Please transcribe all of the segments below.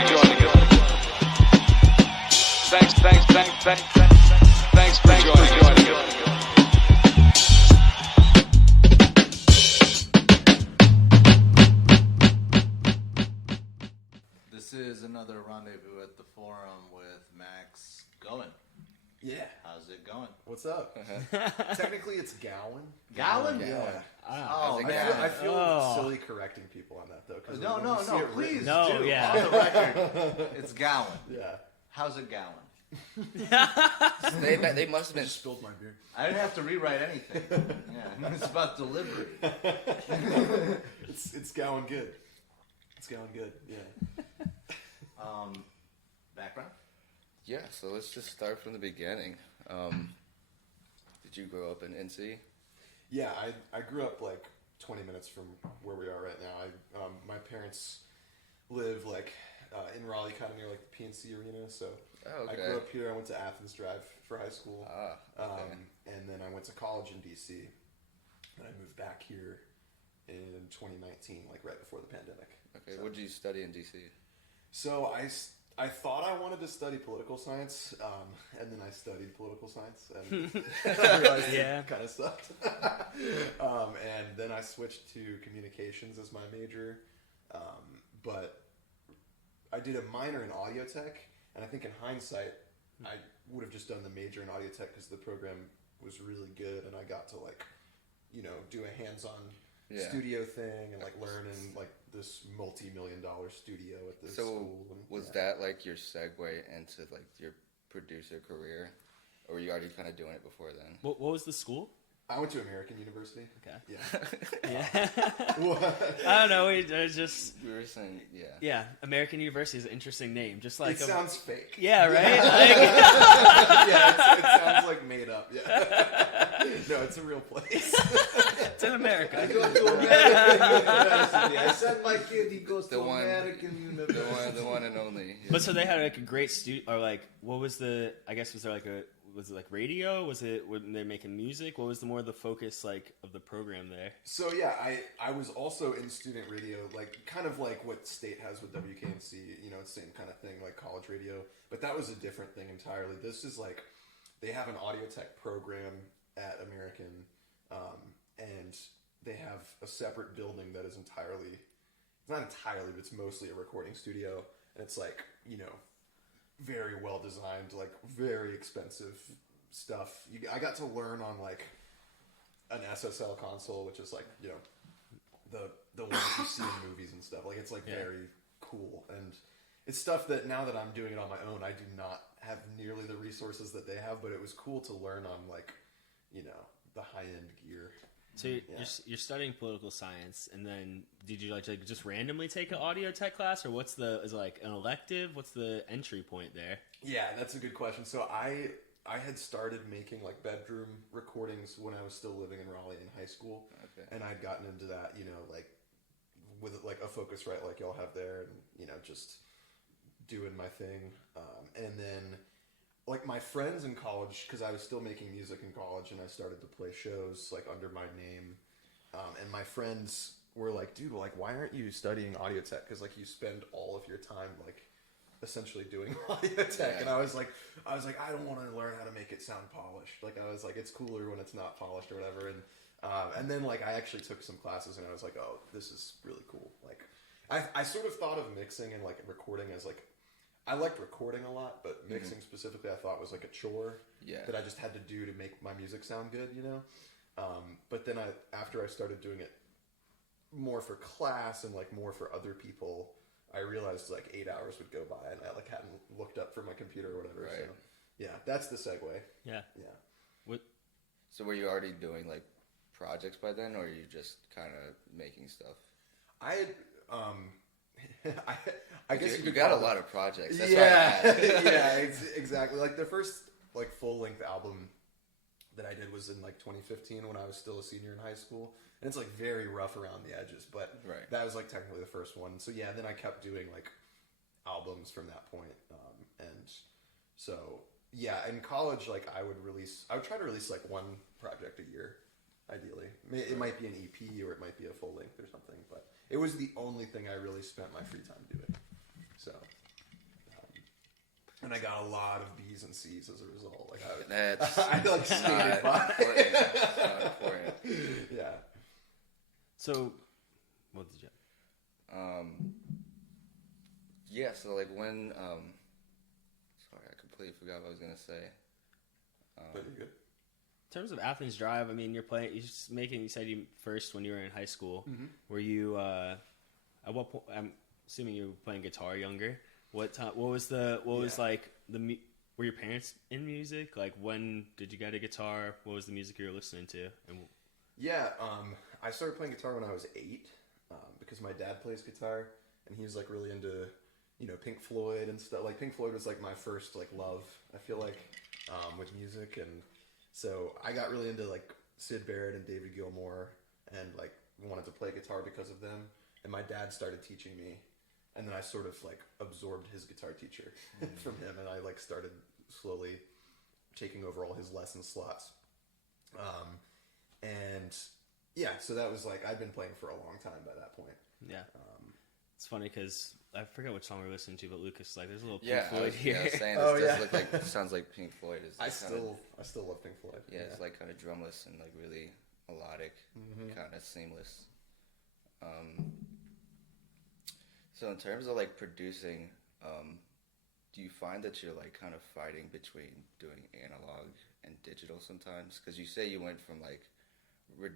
joining us. Thanks for joining us. This is another Rendezvous at the Forum with Max Gowan. Yeah. How's it going? What's up? Technically, it's Gowan. Gowan? Yeah. Oh, I man. feel silly correcting people on that, though. No, please No, do. yeah. On the record, it's Gowan. Yeah. How's it Gowan? They must have been. Just spilled my beer. I didn't have to rewrite anything. Yeah, it's about delivery. It's Gowan good. It's Gowan good, yeah. Background? Yeah, so let's just start from the beginning. Did you grow up in NC? Yeah, I grew up like 20 minutes from where we are right now. My parents live like in Raleigh, kind of near like the PNC Arena. So I grew up here. I went to Athens Drive for high school, and then I went to college in DC. And I moved back here in 2019, like right before the pandemic. Okay, so, what did you study in DC? So I thought I wanted to study political science, and then I studied political science, and I realized it kind of sucked. And then I switched to communications as my major, but I did a minor in audio tech, and I think in hindsight, I would have just done the major in audio tech because the program was really good, and I got to do a hands-on studio thing and like learn in like this multi-million-dollar studio at this school. And, was that like your segue into like your producer career, or were you already kind of doing it before then? What was the school? I went to American University. Okay. Yeah. I don't know. We were saying, yeah. American University is an interesting name. Just like it sounds fake. Yeah, right. It sounds like made up. Yeah. No, it's a real place. It's in America. I go to American University. I sent my kid. He goes to American University. The one and only. Yeah. But so they had like a great studio, or like what was the? I guess was there like a. Was it like radio? Was it when they're making music? What was the focus like of the program there? So yeah, I was also in student radio, like kind of like what State has with WKNC, it's the same kind of thing, like college radio. But that was a different thing entirely. This is like, they have an audio tech program at American, and they have a separate building that is it's not entirely, but it's mostly a recording studio. And it's like, very well designed, like very expensive stuff. I got to learn on like an SSL console, which is like the one that you see in movies and stuff. Like it's like very cool, and it's stuff that now that I'm doing it on my own, I do not have nearly the resources that they have. But it was cool to learn on like the high end gear. So you're studying political science, and then did you like just randomly take an audio tech class, or is it like an elective? What's the entry point there? Yeah, that's a good question. So I had started making like bedroom recordings when I was still living in Raleigh in high school, and I'd gotten into that, like with like a Focusrite like y'all have there, and just doing my thing, and then. Like my friends in college, because I was still making music in college, and I started to play shows like under my name, and my friends were like, "Dude, like, why aren't you studying audio tech? Because like you spend all of your time like essentially doing audio tech." And I was like, I don't want to learn how to make it sound polished. Like I was like, it's cooler when it's not polished or whatever. And then like I actually took some classes, and I was like, oh, this is really cool. Like I sort of thought of mixing and like recording as like. I liked recording a lot, but mixing specifically I thought was like a chore that I just had to do to make my music sound good, But then after I started doing it more for class and like more for other people, I realized like 8 hours would go by and I like hadn't looked up for my computer or whatever. Right. So yeah, that's the segue. Yeah. So were you already doing like projects by then, or are you just kind of making stuff? I guess you got a lot of projects. That's exactly. Like the first like full length album that I did was in like 2015 when I was still a senior in high school, and it's like very rough around the edges, but that was like technically the first one. So yeah, then I kept doing like albums from that point, and so yeah, in college like I would try to release like one project a year. Ideally, it might be an EP or it might be a full length or something, but it was the only thing I really spent my free time doing. So and I got a lot of B's and C's as a result. Like That's I like skated by. important. That's not important. Yeah. So, what did you? Yeah. So like when sorry, I completely forgot what I was gonna say. But you're good. In terms of Athens Drive, I mean, you're playing. You're just making. You said you first when you were in high school. Were you? At what point? I'm assuming you were playing guitar younger. What time? What was the? What was like the? Were your parents in music? Like, when did you get a guitar? What was the music you were listening to? And Yeah, I started playing guitar when I was 8 because my dad plays guitar, and he was like really into, Pink Floyd and stuff. Like Pink Floyd was like my first like love, I feel like, with music, and so I got really into like Syd Barrett and David Gilmour, and like wanted to play guitar because of them. And my dad started teaching me, and then I sort of like absorbed his guitar teacher from him, and I like started slowly taking over all his lesson slots. And yeah, so that was like, I'd been playing for a long time by that point. yeah, it's funny because I forget which song we're listening to, but Lucas is like, "There's a little Pink Yeah, Floyd I here." was saying Oh, this does yeah. look like sounds like Pink Floyd. Is I like still love Pink Floyd. yeah, it's like kind of drumless and like really melodic, kind of seamless. So in terms of like producing, do you find that you're like kind of fighting between doing analog and digital sometimes? Because you say you went from like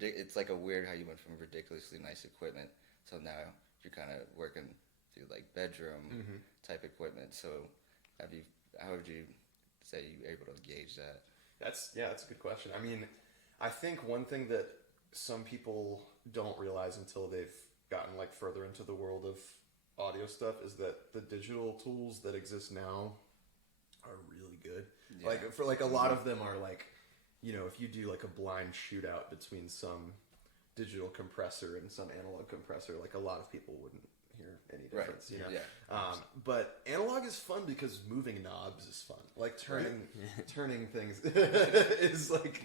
it's like a weird how you went from ridiculously nice equipment, so now you're kind of working through like bedroom type equipment. So how would you say you were able to gauge that? That's a good question. I mean, I think one thing that some people don't realize until they've gotten like further into the world of audio stuff is that the digital tools that exist now are really good. Yeah. Like for like a lot of them are like, if you do like a blind shootout between some digital compressor and some analog compressor, like a lot of people wouldn't hear any difference, Yeah. But analog is fun because moving knobs is fun. Like turning things is like,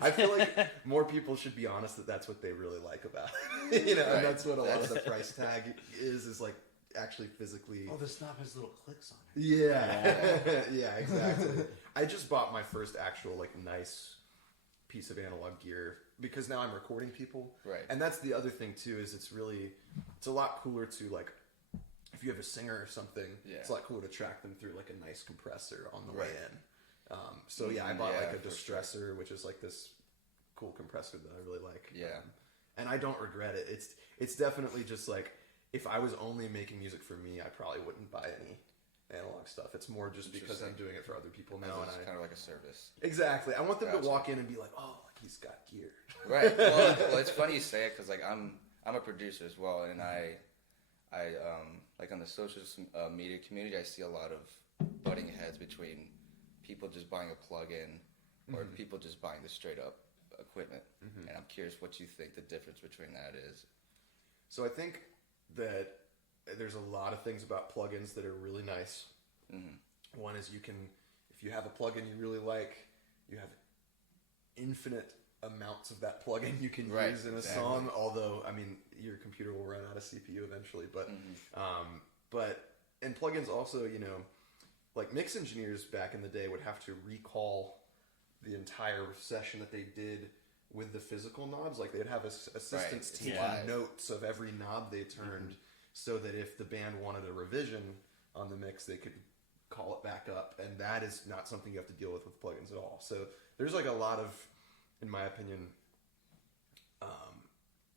I feel like more people should be honest that that's what they really like about it. And that's what a lot of the price tag is like actually physically. Oh, this knob has little clicks on it. Yeah. Yeah, exactly. I just bought my first actual like nice piece of analog gear because now I'm recording people. Right. And that's the other thing too, is it's a lot cooler to like, if you have a singer or something, it's a lot cooler to track them through like a nice compressor on the way in. So yeah, I bought like a distressor, which is like this cool compressor that I really like. Yeah. And I don't regret it. It's definitely just like, if I was only making music for me, I probably wouldn't buy any analog stuff. It's more just because I'm doing it for other people now, and It's I kind of like a service. exactly. I want them Gotcha. to walk in and be like, "Oh, like he's got gear." Right. Well, it's funny you say it because like I'm a producer as well, and I like on the social media community, I see a lot of butting heads between people just buying a plug-in or people just buying the straight up equipment. And I'm curious what you think the difference between that is. So I think that there's a lot of things about plugins that are really nice. One is if you have a plugin you really like, you have infinite amounts of that plugin you can use in a song. Although, I mean, your computer will run out of CPU eventually. But, and plugins also, like mix engineers back in the day would have to recall the entire session that they did with the physical knobs. Like they'd have assistants taking notes of every knob they turned so that if the band wanted a revision on the mix, they could call it back up. And that is not something you have to deal with plugins at all. So there's like a lot of, in my opinion,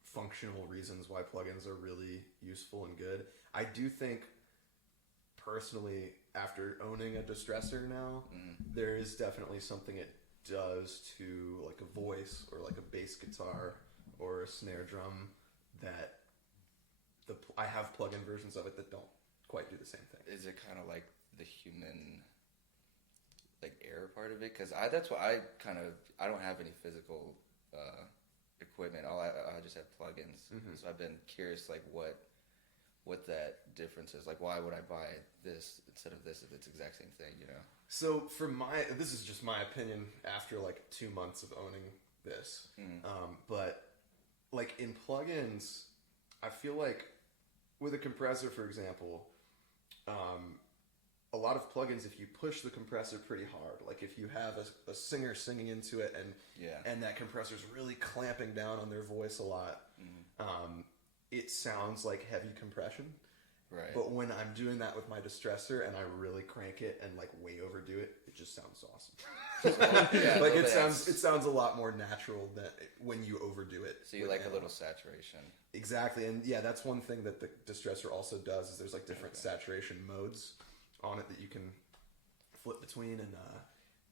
functional reasons why plugins are really useful and good. I do think, personally, after owning a distressor now, there is definitely something it does to like a voice or like a bass guitar or a snare drum that I have plug-in versions of it that don't quite do the same thing. Is it kind of like the human like error part of it? Because that's why I don't have any physical equipment. I just have plugins. So I've been curious like what that difference is. Like why would I buy this instead of this if it's the exact same thing, So this is just my opinion after like 2 months of owning this. But like in plugins, I feel like with a compressor, for example, a lot of plugins, if you push the compressor pretty hard, like if you have a singer singing into it and that compressor's really clamping down on their voice a lot, it sounds like heavy compression. Right. But when I'm doing that with my distressor and I really crank it and like way overdo it, it just sounds awesome. Like it sounds a lot more natural than when you overdo it. So you like a little saturation. Exactly. And yeah, that's one thing that the distressor also does is there's like different saturation modes on it that you can flip between,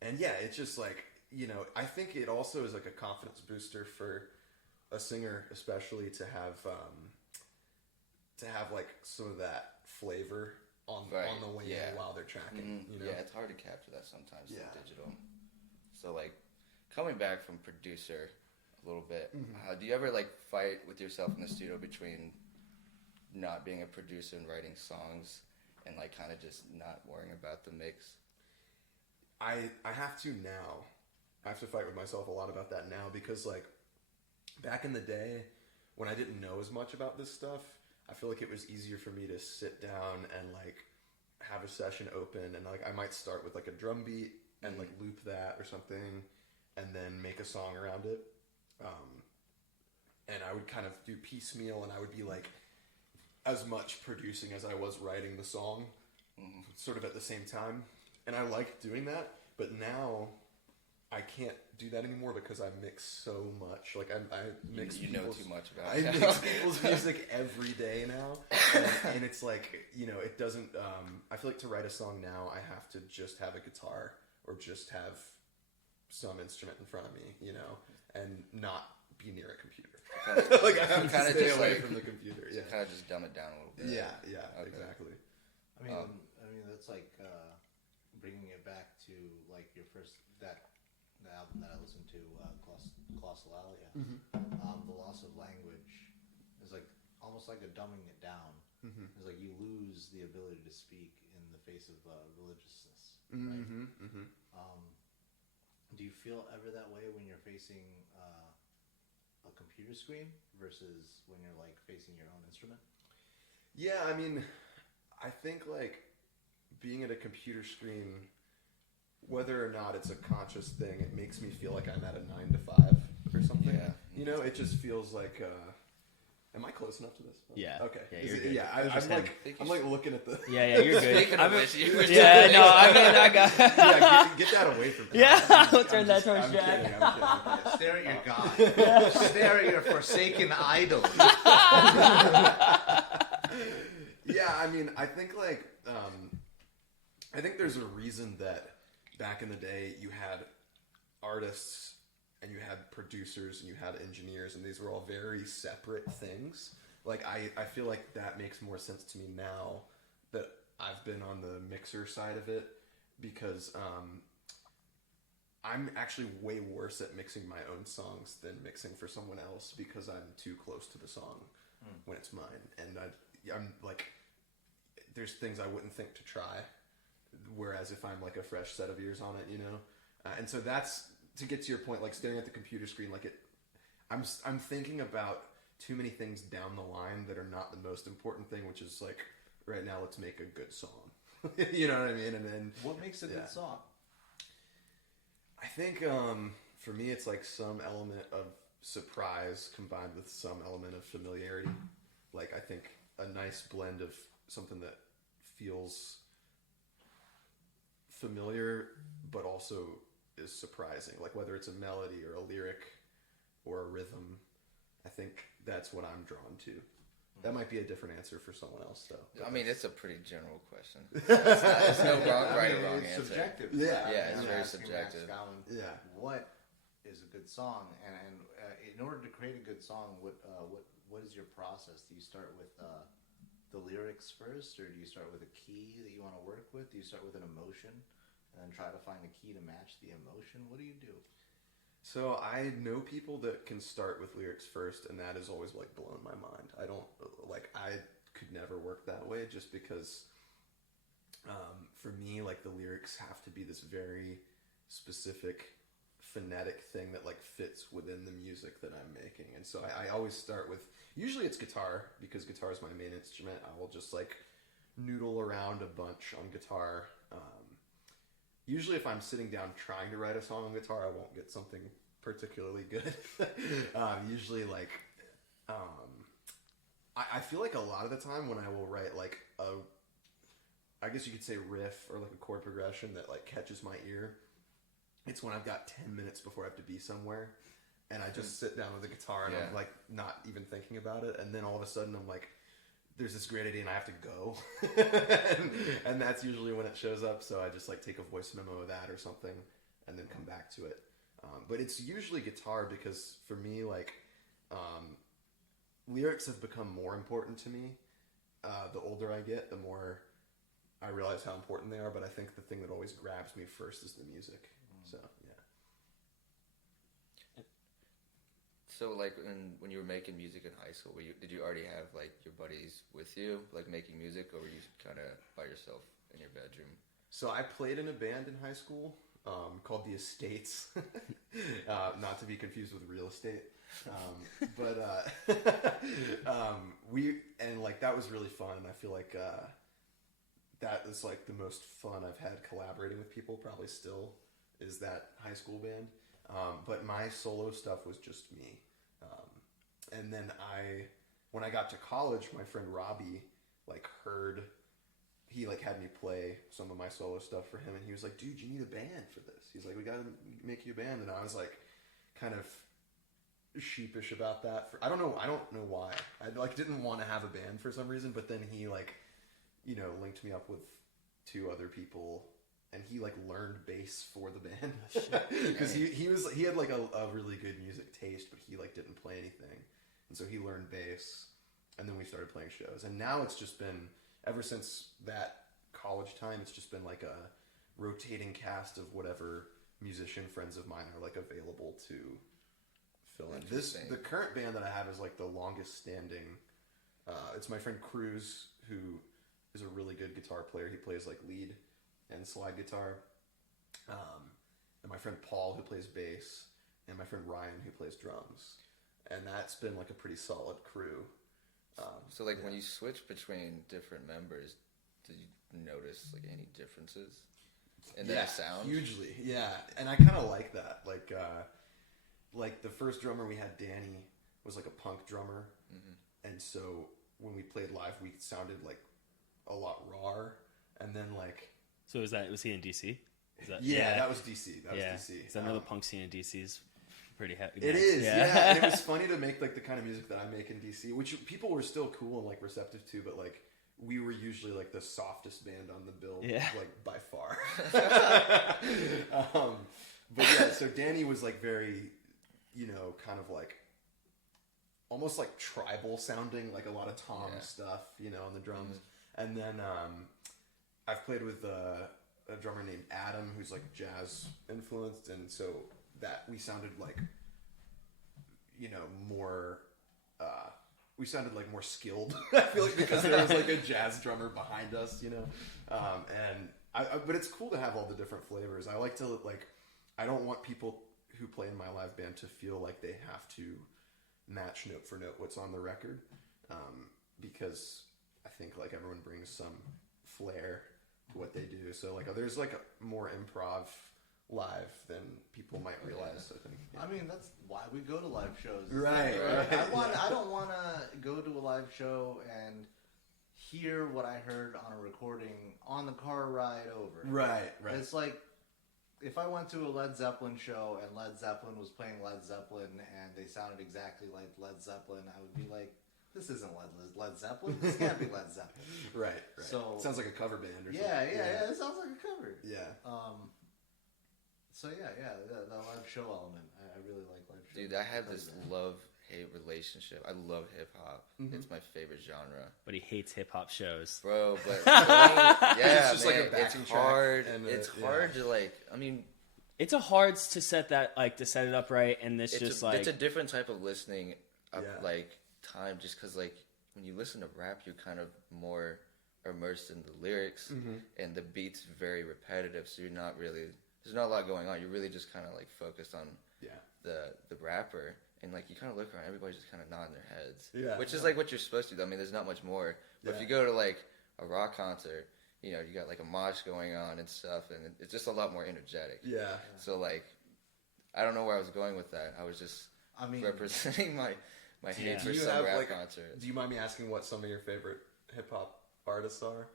and yeah, it's just like, you know, I think it also is like a confidence booster for a singer, especially to have like some of that flavor on the way while they're tracking. You know? Yeah, it's hard to capture that sometimes in digital. So like coming back from producer a little bit, do you ever like fight with yourself in the studio between not being a producer and writing songs and like kind of just not worrying about the mix? I have to now. I have to fight with myself a lot about that now because like back in the day when I didn't know as much about this stuff, I feel like it was easier for me to sit down and like have a session open and like I might start with like a drum beat and like loop that or something and then make a song around it. And I would kind of do piecemeal and I would be like as much producing as I was writing the song sort of at the same time. And I liked doing that, but now I can't do that anymore because I mix so much. Like I mix. You know too much about I it. mix people's music every day now, and it's like, you know, it doesn't. I feel like to write a song now, I have to just have a guitar or just have some instrument in front of me, you know, and not be near a computer. Like I have to stay away from the computer. Yeah, kind of just dumb it down a little bit. Yeah, exactly. I mean, that's like bringing it back to like your first the album that I listened to, Glossolalia. The loss of language is like almost like a dumbing it down. It's like you lose the ability to speak in the face of religiousness. Right? Do you feel ever that way when you're facing a computer screen versus when you're like facing your own instrument? Yeah, I mean, I think like being at a computer screen, whether or not it's a conscious thing, it makes me feel like I'm at a 9 to 5 or something. Yeah. You know, it just feels like. Am I close enough to this? Yeah. Okay. Yeah, you're good. I'm like looking at the. Yeah, you're good. Speaking of which, you were I got. Yeah, get that away from me. Yeah, I'll turn that towards Jack. I'm kidding. Stare at your God. Stare at your forsaken idol. Yeah, I mean, I think like, I think there's a reason that back in the day you had artists and you had producers and you had engineers and these were all very separate things. Like I feel like that makes more sense to me now that I've been on the mixer side of it because I'm actually way worse at mixing my own songs than mixing for someone else because I'm too close to the song when it's mine. And I'm like, there's things I wouldn't think to try. Whereas if I'm like a fresh set of ears on it, you know? And so that's, to get to your point, like staring at the computer screen, like I'm thinking about too many things down the line that are not the most important thing, which is like, right now let's make a good song. You know what I mean? And then What makes a good song? I think for me it's like some element of surprise combined with some element of familiarity. Like I think a nice blend of something that feels familiar but also is surprising, like whether it's a melody or a lyric or a rhythm. I think that's what I'm drawn to. That might be a different answer for someone else, though. I mean, it's a pretty general question. It's no right or wrong it's answer. subjective. Yeah. Yeah, it's I'm very asking subjective. Max Gowan, Yeah. What is a good song? And in order to create a good song, what is your process? Do you start with the lyrics first, or do you start with a key that you want to work with? Do you start with an emotion and then try to find a key to match the emotion? What do you do? So I know people that can start with lyrics first, and that has always like blown my mind. I could never work that way just because for me, like the lyrics have to be this very specific phonetic thing that like fits within the music that I'm making. And so I always start with, usually it's guitar because guitar is my main instrument. I will just like noodle around a bunch on guitar. Usually if I'm sitting down trying to write a song on guitar, I won't get something particularly good. Usually like, I feel like a lot of the time when I will write like I guess you could say riff or like a chord progression that like catches my ear, it's when I've got 10 minutes before I have to be somewhere and I just sit down with the guitar and I'm like not even thinking about it, and then all of a sudden I'm like, there's this great idea and I have to go. and that's usually when it shows up, so I just like take a voice memo of that or something and then come back to it. But it's usually guitar because for me, like, lyrics have become more important to me. The older I get, the more I realize how important they are, but I think the thing that always grabs me first is the music. So, yeah. So, like, when you were making music in high school, did you already have, like, your buddies with you, like, making music, or were you kind of by yourself in your bedroom? So I played in a band in high school called The Estates, not to be confused with real estate. That was really fun. I feel like that is like the most fun I've had collaborating with people, probably still, is that high school band. But my solo stuff was just me. And then when I got to college, my friend Robbie, like, he like had me play some of my solo stuff for him, and he was like, dude, you need a band for this. He's like, we gotta make you a band. And I was like, kind of sheepish about that. I don't know why. I like didn't want to have a band for some reason, but then he like, you know, linked me up with 2 other people, and he like learned bass for the band because he had like a really good music taste, but he like didn't play anything, and so he learned bass, and then we started playing shows. And now it's just been, ever since that college time, it's just been like a rotating cast of whatever musician friends of mine are like available to fill in. The current band that I have is like the longest standing. It's my friend Cruz, who is a really good guitar player. He plays like lead and slide guitar. And my friend Paul, who plays bass, and my friend Ryan, who plays drums. And that's been like a pretty solid crew. So like when you switch between different members, did you notice like any differences in their sound? Hugely, yeah. And I kind of like that. Like the first drummer we had, Danny, was like a punk drummer, and so when we played live, we sounded like a lot raw. And then like, so was he in DC? That was DC. That was DC. So I know the punk scene in DC is pretty heavy. It is, yeah. And it was funny to make like the kind of music that I make in DC, which people were still cool and like receptive to, but like we were usually like the softest band on the bill, like by far. But yeah, so Danny was like very, you know, kind of like almost like tribal sounding, like a lot of tom stuff, you know, on the drums. And then I've played with a drummer named Adam, who's like jazz influenced, and so that we sounded like, you know, more we sounded like more skilled. I feel like because there was like a jazz drummer behind us, you know. But it's cool to have all the different flavors. I like to like, I don't want people who play in my live band to feel like they have to match note for note what's on the record, because I think like everyone brings some flair to what they do. So like there's like a more improv live than people might realize. I think. I mean, that's why we go to live shows. Right. I don't want to go to a live show and hear what I heard on a recording on the car ride over. Right. It's like if I went to a Led Zeppelin show and Led Zeppelin was playing Led Zeppelin and they sounded exactly like Led Zeppelin, I would be like, this isn't Led Zeppelin. This can't be Led Zeppelin. Right. So it sounds like a cover band or something. Yeah. It sounds like a cover. Yeah. So the live show element. I really like live shows. Dude, I have this love-hate relationship. I love hip-hop. It's my favorite genre. But he hates hip-hop shows. Bro, but it's just man, like a backing it's track hard. and It's hard to like, I mean, it's a hard to set it up right, and it's a different type of listening like time, just because like when you listen to rap, you're kind of more immersed in the lyrics, and the beat's very repetitive, so you're not really, there's not a lot going on. You're really just kind of like focused on the rapper, and like you kind of look around, everybody's just kind of nodding their heads, which is like what you're supposed to do. I mean, there's not much more. But if you go to like a rock concert, you know, you got like a mosh going on and stuff, and it's just a lot more energetic. Yeah. So like, I don't know where I was going with that. I was just representing my hate for some rap concerts. Do you mind me asking what some of your favorite hip hop artists are?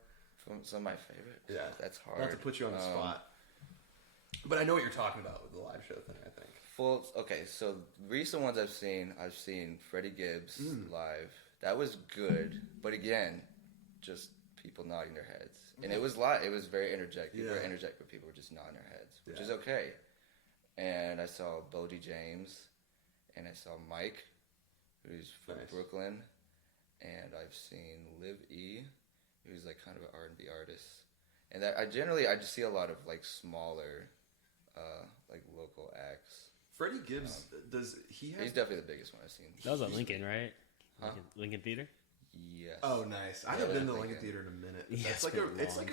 Some of my favorites. Yeah, that's hard. Not to put you on the spot, but I know what you're talking about with the live show thing. I think. Okay, so recent ones I've seen Freddie Gibbs live. That was good, but again, just people nodding their heads, and it was live. It was very energetic. People were energetic, but people were just nodding their heads, which is okay. And I saw Bodie James, and I saw Mike, who's from Brooklyn, and I've seen Liv E, who's like kind of an R&B artist. And I just see a lot of like smaller, like local acts. Freddie Gibbs, he's definitely the biggest one I've seen. That was at Lincoln, right? Huh? Lincoln Theater? Yes. Oh, nice. I haven't been to the Lincoln Theater in a minute. Yeah, It's like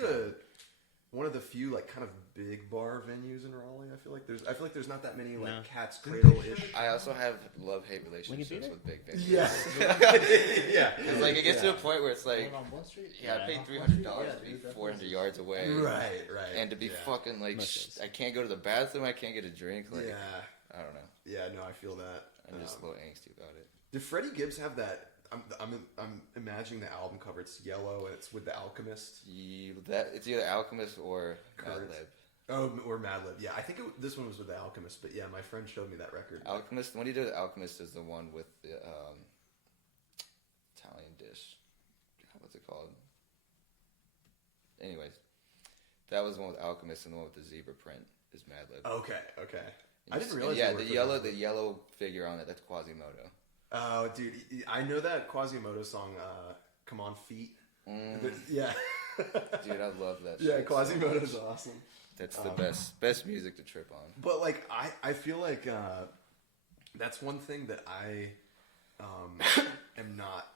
one of the few like kind of big bar venues in Raleigh. I feel like there's not that many like Cat's Cradle-ish. I also have love-hate relationships with big venues. Yeah. Yeah. It's like it gets to a point where it's like, on Blunt Street? I paid $300 to be 400 yards away. Right. And to be fucking like, I can't go to the bathroom, I can't get a drink. Like, I don't know. Yeah, no, I feel that. I'm just a little angsty about it. Did Freddie Gibbs have that? I'm imagining the album cover. It's yellow and it's with the Alchemist. It's either Alchemist or Madlib. Oh, or Madlib. Yeah, I think this one was with the Alchemist. But yeah, my friend showed me that record. Alchemist. The one he did with Alchemist is the one with the Italian dish. What's it called? Anyways, that was the one with Alchemist, and the one with the zebra print is Madlib. Okay. I didn't realize. Yeah, the yellow figure on it. That's Quasimodo. Oh, dude, I know that Quasimodo song, "Come On Feet." Yeah, dude, I love that. Yeah, shit Quasimodo's so awesome. That's the best music to trip on. But like, I feel like that's one thing that I am not.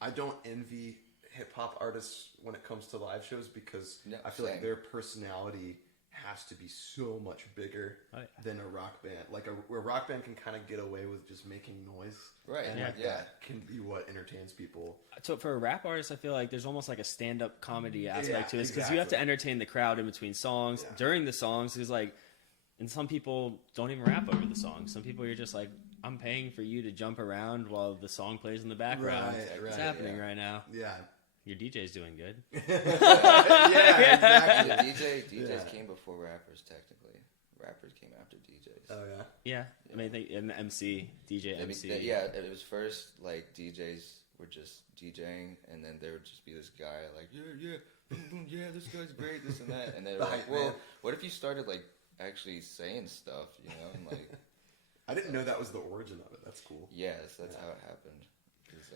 I don't envy hip hop artists when it comes to live shows because I feel like their personality has to be so much bigger than a rock band. Like a rock band can kind of get away with just making noise, right? And that can be what entertains people. So for a rap artist, I feel like there's almost like a stand-up comedy aspect to this because you have to entertain the crowd in between songs, during the songs. Because like, and some people don't even rap over the song. Some people you're just like, I'm paying for you to jump around while the song plays in the background. It's happening right now. Yeah. Your DJ's doing good. Exactly. DJs came before rappers, technically. Rappers came after DJs. Oh, yeah? Yeah. I mean, I think in the MC, DJ, MC. It was first, like, DJs were just DJing, and then there would just be this guy, like, this guy's great, this and that. And then they're like, well, what if you started, like, actually saying stuff, you know? And, like, I didn't know that was the origin of it. That's cool. Yes, that's how it happened. Because,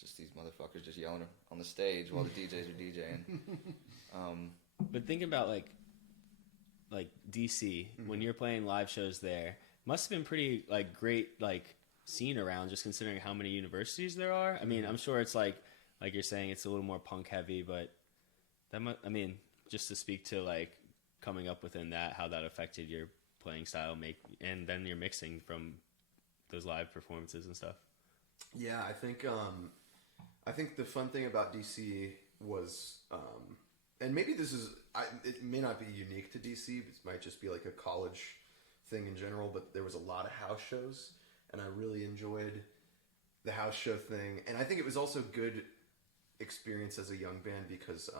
just these motherfuckers just yelling on the stage while the DJs are DJing. But think about like DC when you're playing live shows there. Must have been pretty like great like scene around just considering how many universities there are. I mean, I'm sure it's like you're saying it's a little more punk heavy, but just to speak to like coming up within that, how that affected your playing style, and then your mixing from those live performances and stuff. Yeah, I think the fun thing about DC was, and maybe it may not be unique to DC, it might just be like a college thing in general, but there was a lot of house shows, and I really enjoyed the house show thing. And I think it was also good experience as a young band because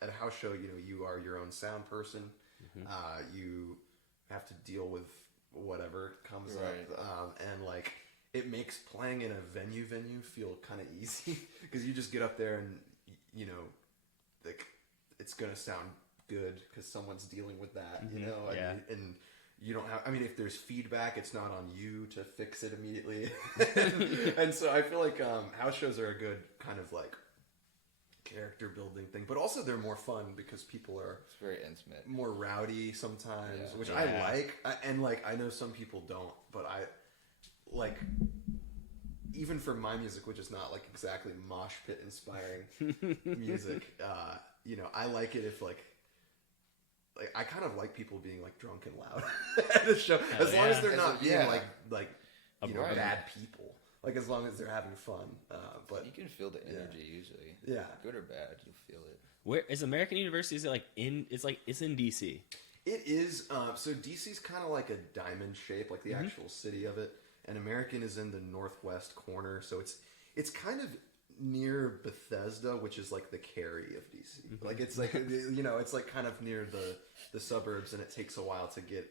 at a house show, you are your own sound person. You have to deal with whatever comes up, and like, it makes playing in a venue feel kind of easy because you just get up there and like it's gonna sound good because someone's dealing with that, and you don't have. I mean, if there's feedback, it's not on you to fix it immediately. And so I feel like house shows are a good kind of like character building thing, but also they're more fun because people are very intimate, more rowdy sometimes, which I like, and like I know some people don't, but I. Like, even for my music, which is not like exactly mosh pit inspiring music, I like it if like I kind of like people being like drunk and loud at the show, as long as they're not being like bad people. like as long as they're having fun. But You can feel the energy usually. Yeah. Good or bad, you feel it. Where is American University? Is it like in? It's in DC. it is. So DC's kind of like a diamond shape, like the actual city of it, and American is in the northwest corner. So it's kind of near Bethesda, which is like the Cary of DC. Like it's like it's like kind of near the suburbs, and it takes a while to get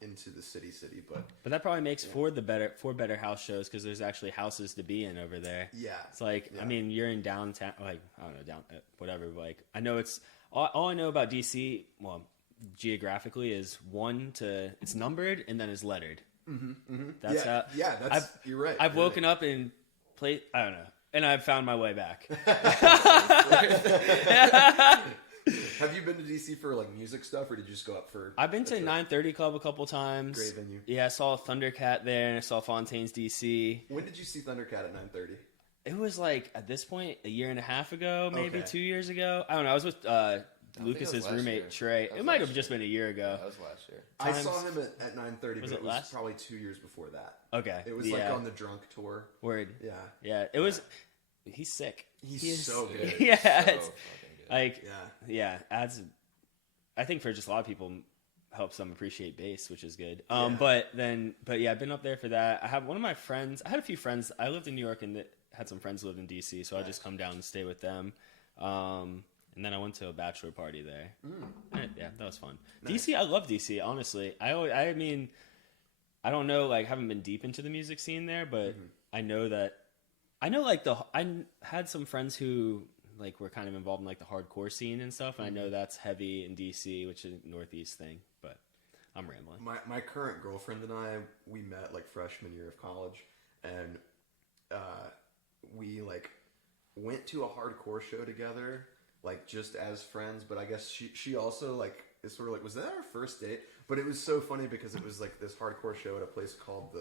into the city, but that probably makes for better house shows because there's actually houses to be in over there. yeah, It's like yeah. I mean you're in downtown, like I don't know whatever. But like I know it's all I know about DC. Well, geographically is it's numbered and then it's lettered. That's how. Yeah, that's you're right. I've you're woken up and played. I don't know, and I've found my way back. Have you been to DC for like music stuff, or did you just go up for? I've been to a trip? 930 Club a couple times. Great venue. Yeah, I saw Thundercat there, and I saw Fontaine's DC. When did you see Thundercat at 9:30? It was like at this point a year and a half ago, maybe Okay. 2 years ago. I don't know. I was with think it Lucas's was last roommate year. Trey. That was It might last have just year. been a year ago. That was last year. I Times- saw him at 9:30, Was but it it was last? probably 2 years before that. Okay, It was yeah. like on the drunk tour. Word. Yeah, Yeah, it was. He's sick. he's He is- so good. Yeah, So it's fucking good. like Yeah. adds. I think for just a lot of people helps them appreciate bass, which is good. Yeah. But yeah, I've been up there for that. I have one of my friends. I had a few friends. I lived in New York and had some friends who lived in DC, so I just come down and stay with them. And then I went to a bachelor party there. Yeah, that was fun. Nice. DC, I love DC. Honestly, I mean, I don't know, like, haven't been deep into the music scene there, but I know like I had some friends who like were kind of involved in like the hardcore scene and stuff, and I know that's heavy in DC, which is a Northeast thing. But I'm rambling. My current girlfriend and I, we met like freshman year of college, and we like went to a hardcore show together, like just as friends. But I guess she also like is sort of like, was that our first date? But it was so funny because it was like this hardcore show at a place called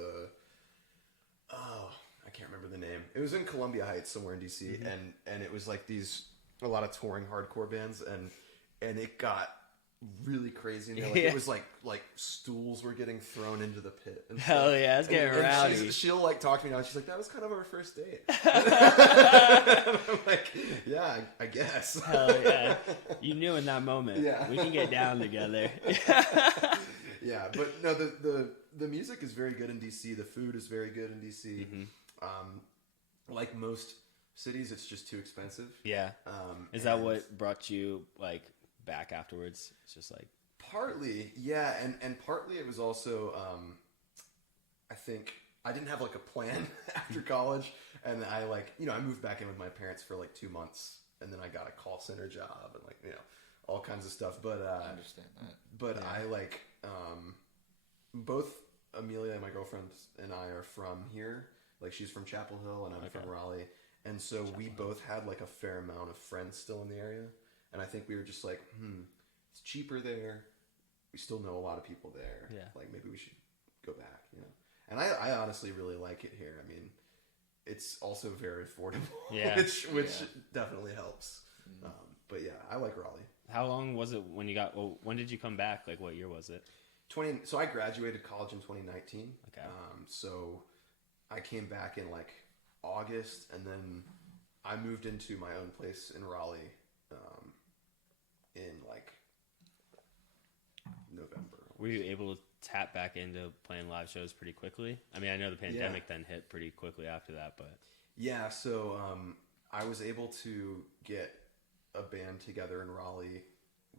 I can't remember the name. It was in Columbia Heights somewhere in DC, and it was like a lot of touring hardcore bands, and it got really crazy. And like, Yeah. it was like stools were getting thrown into the pit. And Hell stuff. yeah, it's getting And rowdy. she'll like talk to me now. She's like, that was kind of our first date. And I'm like, yeah, I guess. Hell yeah, you knew in that moment. Yeah. We can get down together. Yeah, but no, the music is very good in DC. The food is very good in DC. Like most cities, it's just too expensive. Yeah. Is that what brought you like back afterwards? It's just like Partly, yeah, and partly it was also, I think I didn't have like a plan after college, and I like, I moved back in with my parents for like 2 months, and then I got a call center job and like, all kinds of stuff. But I understand that. But I like, both Amelia, my girlfriend, and I are from here. Like she's from Chapel Hill and I'm from Raleigh, and so we both had like a fair amount of friends still in the area, and I think we were just like, it's cheaper there. We still know a lot of people there. Yeah. Like maybe we should go back, And I honestly really like it here. I mean, it's also very affordable, Yeah. which definitely helps. But yeah, I like Raleigh. how long was it when you got? Well, when did you come back? Like what year was it? So I graduated college in 2019. Okay. So I came back in like August, and then I moved into my own place in Raleigh in like November. Were you able to tap back into playing live shows pretty quickly? I mean, I know the pandemic then hit pretty quickly after that, but Yeah, so I was able to get a band together in Raleigh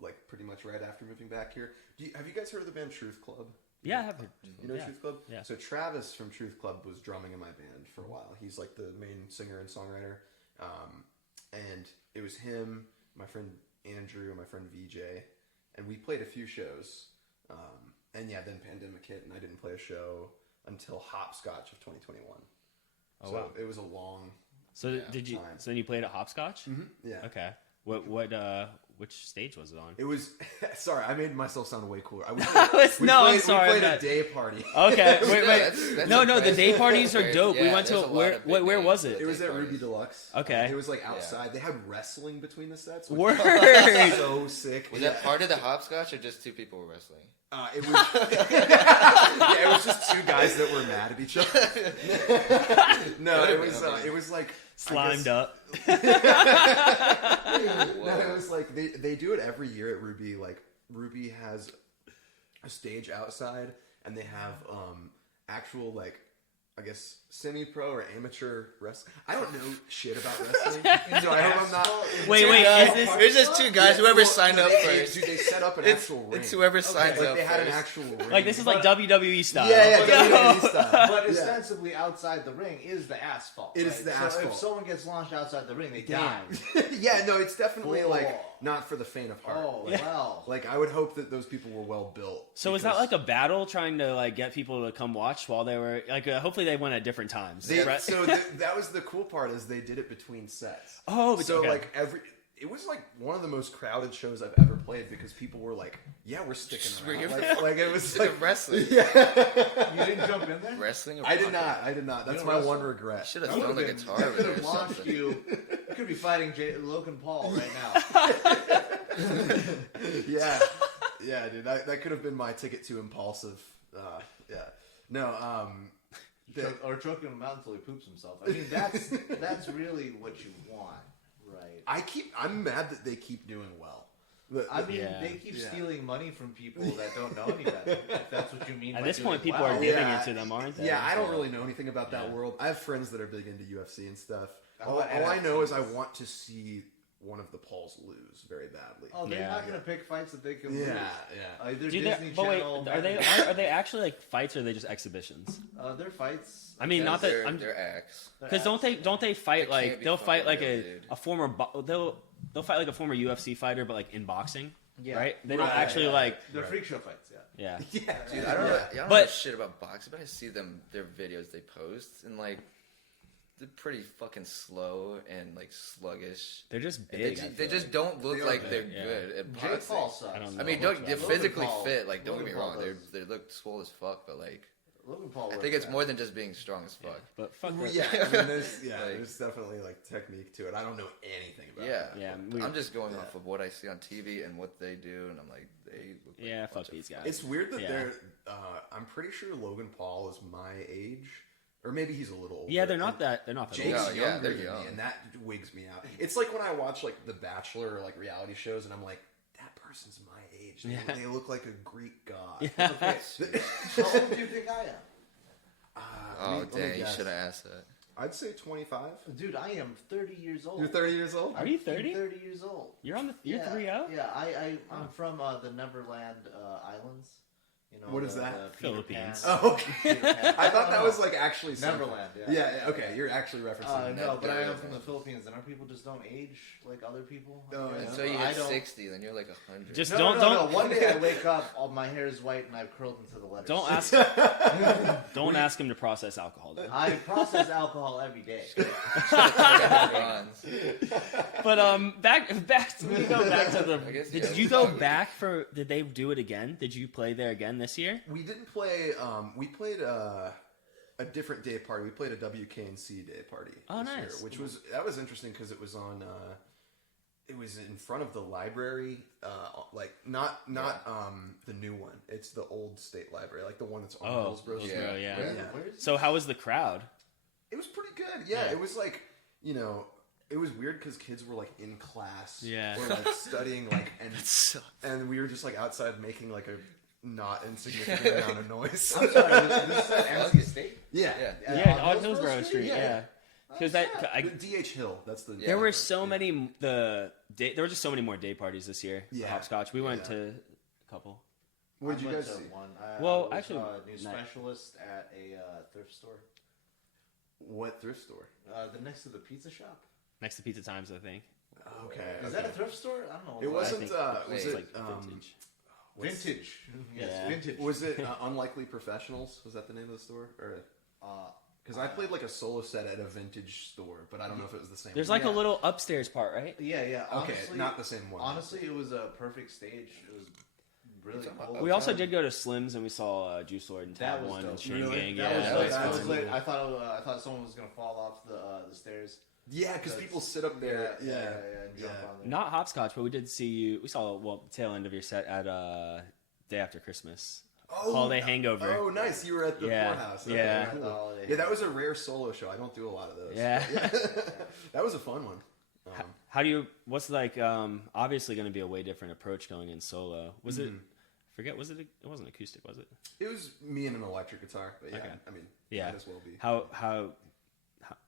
like pretty much right after moving back here. Have you guys heard of the band Truth Club? yeah, I have heard. You know Yeah. Truth Club? Yeah. So Travis from Truth Club was drumming in my band for a while. He's like the main singer and songwriter. And it was him, my friend Andrew, my friend VJ, and we played a few shows. And yeah, then pandemic hit, and I didn't play a show until Hopscotch of 2021. Oh, So wow. it was a long. So did you? time. So then you played at Hopscotch? Yeah. Okay. What which stage was it on? It was. Sorry, I made myself sound way cooler. I'm We sorry. played a day party. Okay, wait. That's No, the impressive. day parties are dope. Yeah, We went to there's a lot of big where was names it? It was day at Ruby parties. Deluxe. Okay. It was like outside. They had wrestling between the sets. which Word. was so sick. Was that part of the hopscotch or just two people were wrestling? It was. Yeah, it was just two guys that were mad at each other. No, it was like Slimed up. No, it was like they do it every year at Ruby. Like Ruby has a stage outside, and they have actual like I guess semi-pro or amateur wrestling. I don't know shit about wrestling, so I hope I'm not. Wait, is this? There's just two guys. Whoever signed up Dude, first. they set up an actual ring. It's whoever signs Like up they had an first. actual ring. Like this is like WWE style. Yeah, But- WWE style. But Yeah. ostensibly outside the ring is the asphalt. It is right? the So asphalt. if someone gets launched outside the ring, they die. Yeah, no, it's definitely Oh. like not for the faint of heart. Oh, Like, well. like I would hope that those people were well built. So is that because like a battle trying to like get people to come watch while they were like? Hopefully they went at different times. they, right? so that was the cool part is they did it between sets. Oh, but- so okay. like it was like one of the most crowded shows I've ever played because people were like, "Yeah, we're sticking We're around." here Like it was It's like like wrestling. You didn't jump in there? Wrestling. Or I did not. That's don't my wrestle? one regret. Should have That thrown the would've guitar been- over that there or could have launched something. you. You could be fighting Logan Paul right now. Yeah, dude. That could have been my ticket to Impulsive. Yeah. No. Or choking him out until he poops himself. I mean, that's really what you want, right? I'm mad that they keep doing well. I mean, Yeah. they keep Yeah. stealing money from people that don't know any better. If that's what you mean. At by this doing point, people well. are giving Yeah. it to them, aren't they? Yeah, I don't So- really know anything about that Yeah. world. I have friends that are big into UFC and stuff. Oh, All and I know is I NFTs. want to see one of the Pauls lose very badly. Oh, they're Yeah. not going to pick fights that they can yeah, lose. yeah. Either Do Disney they, but wait, Channel. are they actually like fights or are they just exhibitions? They're fights. I mean, not that They're, I'm they're acts. because don't they fight It like can't be they'll fight like fucking a, real, dude. a former they'll fight like a former UFC fighter but like in boxing, Yeah. right? They don't Right, actually yeah. like They're freak show fights. Yeah. yeah. Yeah, Dude, I don't know. I don't But- know shit about boxing, but I see their videos they post, and like they're pretty fucking slow and like sluggish. They're just And big. they just don't look They are like big, they're yeah. good at Jake boxing. Paul sucks. I don't know. I mean, they're Logan physically Paul- fit. Like, don't get me Logan Paul wrong, does. they look swole as fuck, but like, Logan Paul. I works think it's out. more than just being strong as fuck. But fuck Well, that. yeah. I mean, there's Like- there's definitely like technique to it. I don't know anything about Yeah, it. Yeah, I'm just going off of what I see on TV and what they do, and I'm like, they look like Yeah, a fuck bunch of these guys. It's weird that Yeah. they're. I'm pretty sure Logan Paul is my age, or maybe he's a little older. Yeah, they're not that Jake's old. Yeah, younger they're than young. me, and that wigs me out. It's like when I watch like The Bachelor or like reality shows, and I'm like, that person's my age. Yeah. They look like a Greek god. Yeah. Okay. How old do you think I am? Oh, let me dang, you guess. should have asked that. I'd say 25. Dude, I am 30 years old. You're 30 years old. Are you 30? 30 years old. You're on the you're yeah, 3-0? Yeah, I'm from the Neverland Islands. You know, What is the that? Peter Philippines. Pan. Oh, okay. Peter Pan. I thought that No, was like actually something. Neverland. Yeah. Okay. You're actually referencing. No, but I am Neverland. from the Philippines, and our people just don't age like other people. Oh, I yeah. guess. Until you I hit don't- 60, then you're like 100. Just No, don't no, don't no. One day I wake up, all my hair is white, and I've curled into the letters. don't ask don't ask him to process alcohol. Though. I process alcohol every day. Bronze. But back we go back to the. I guess, Did yeah, you we go talked- back for? Did they do it again? Did you play there again this year? We didn't play. We played a different day party. We played a WKNC day party. Oh, this year, nice. which was interesting because it was on. It was in front of the library, like not the new one. It's the old state library, like the one that's on Hillsborough Street. Hillsborough, yeah. Yeah. Where's So how was the crowd? It was pretty good. Yeah, Yeah. it was like it was weird because kids were like in class, Yeah. or like studying, like So- and we were just like outside making like a not insignificant amount of noise. I'm sorry, this is at NC State? Yeah, Yeah. Yeah, on Hillsborough Street. Yeah. Yeah, because that DH Hill. That's the. there were so many there were just so many more day parties this year. for Yeah. Hopscotch. We went Yeah. to a couple. What did you I went guys to see? One. Well, I was actually, a new nice. specialist at a thrift store. What thrift store? The next to the pizza shop. Next to Pizza Times, I think. Okay, Is that a thrift store? I don't know. It wasn't. think Was it's it like vintage. Vintage. Yes, Yeah. vintage. Was it Unlikely Professionals? Was that the name of the store? Or Because I played like a solo set at a vintage store, but I don't know if it was the same. There's one. like a little upstairs part, right? Yeah. Okay, Honestly, not the same one. Honestly, it was a perfect stage. It was really cool. We also did go to Slim's and we saw Juice Lord and That Tab was 1 dope. and Chain Really? Gang. That Yeah, was that lit. was That was fun. lit. I thought someone was gonna fall off the stairs. Yeah, because people sit up there. and jump on there. Not hopscotch, but we did see you. We saw tail end of your set at Day After Christmas. Holiday Hangover. Oh, nice! You were at the Yeah, poorhouse. yeah. At cool. the Holiday Yeah, that was a rare solo show. I don't do a lot of those. Yeah. That was a fun one. How do you? What's like? Obviously, going to be a way different approach going in solo. Was it? Forget. Was it? It wasn't acoustic, was it? It was me and an electric guitar. But yeah, Okay. I mean, Yeah. might as well be. How?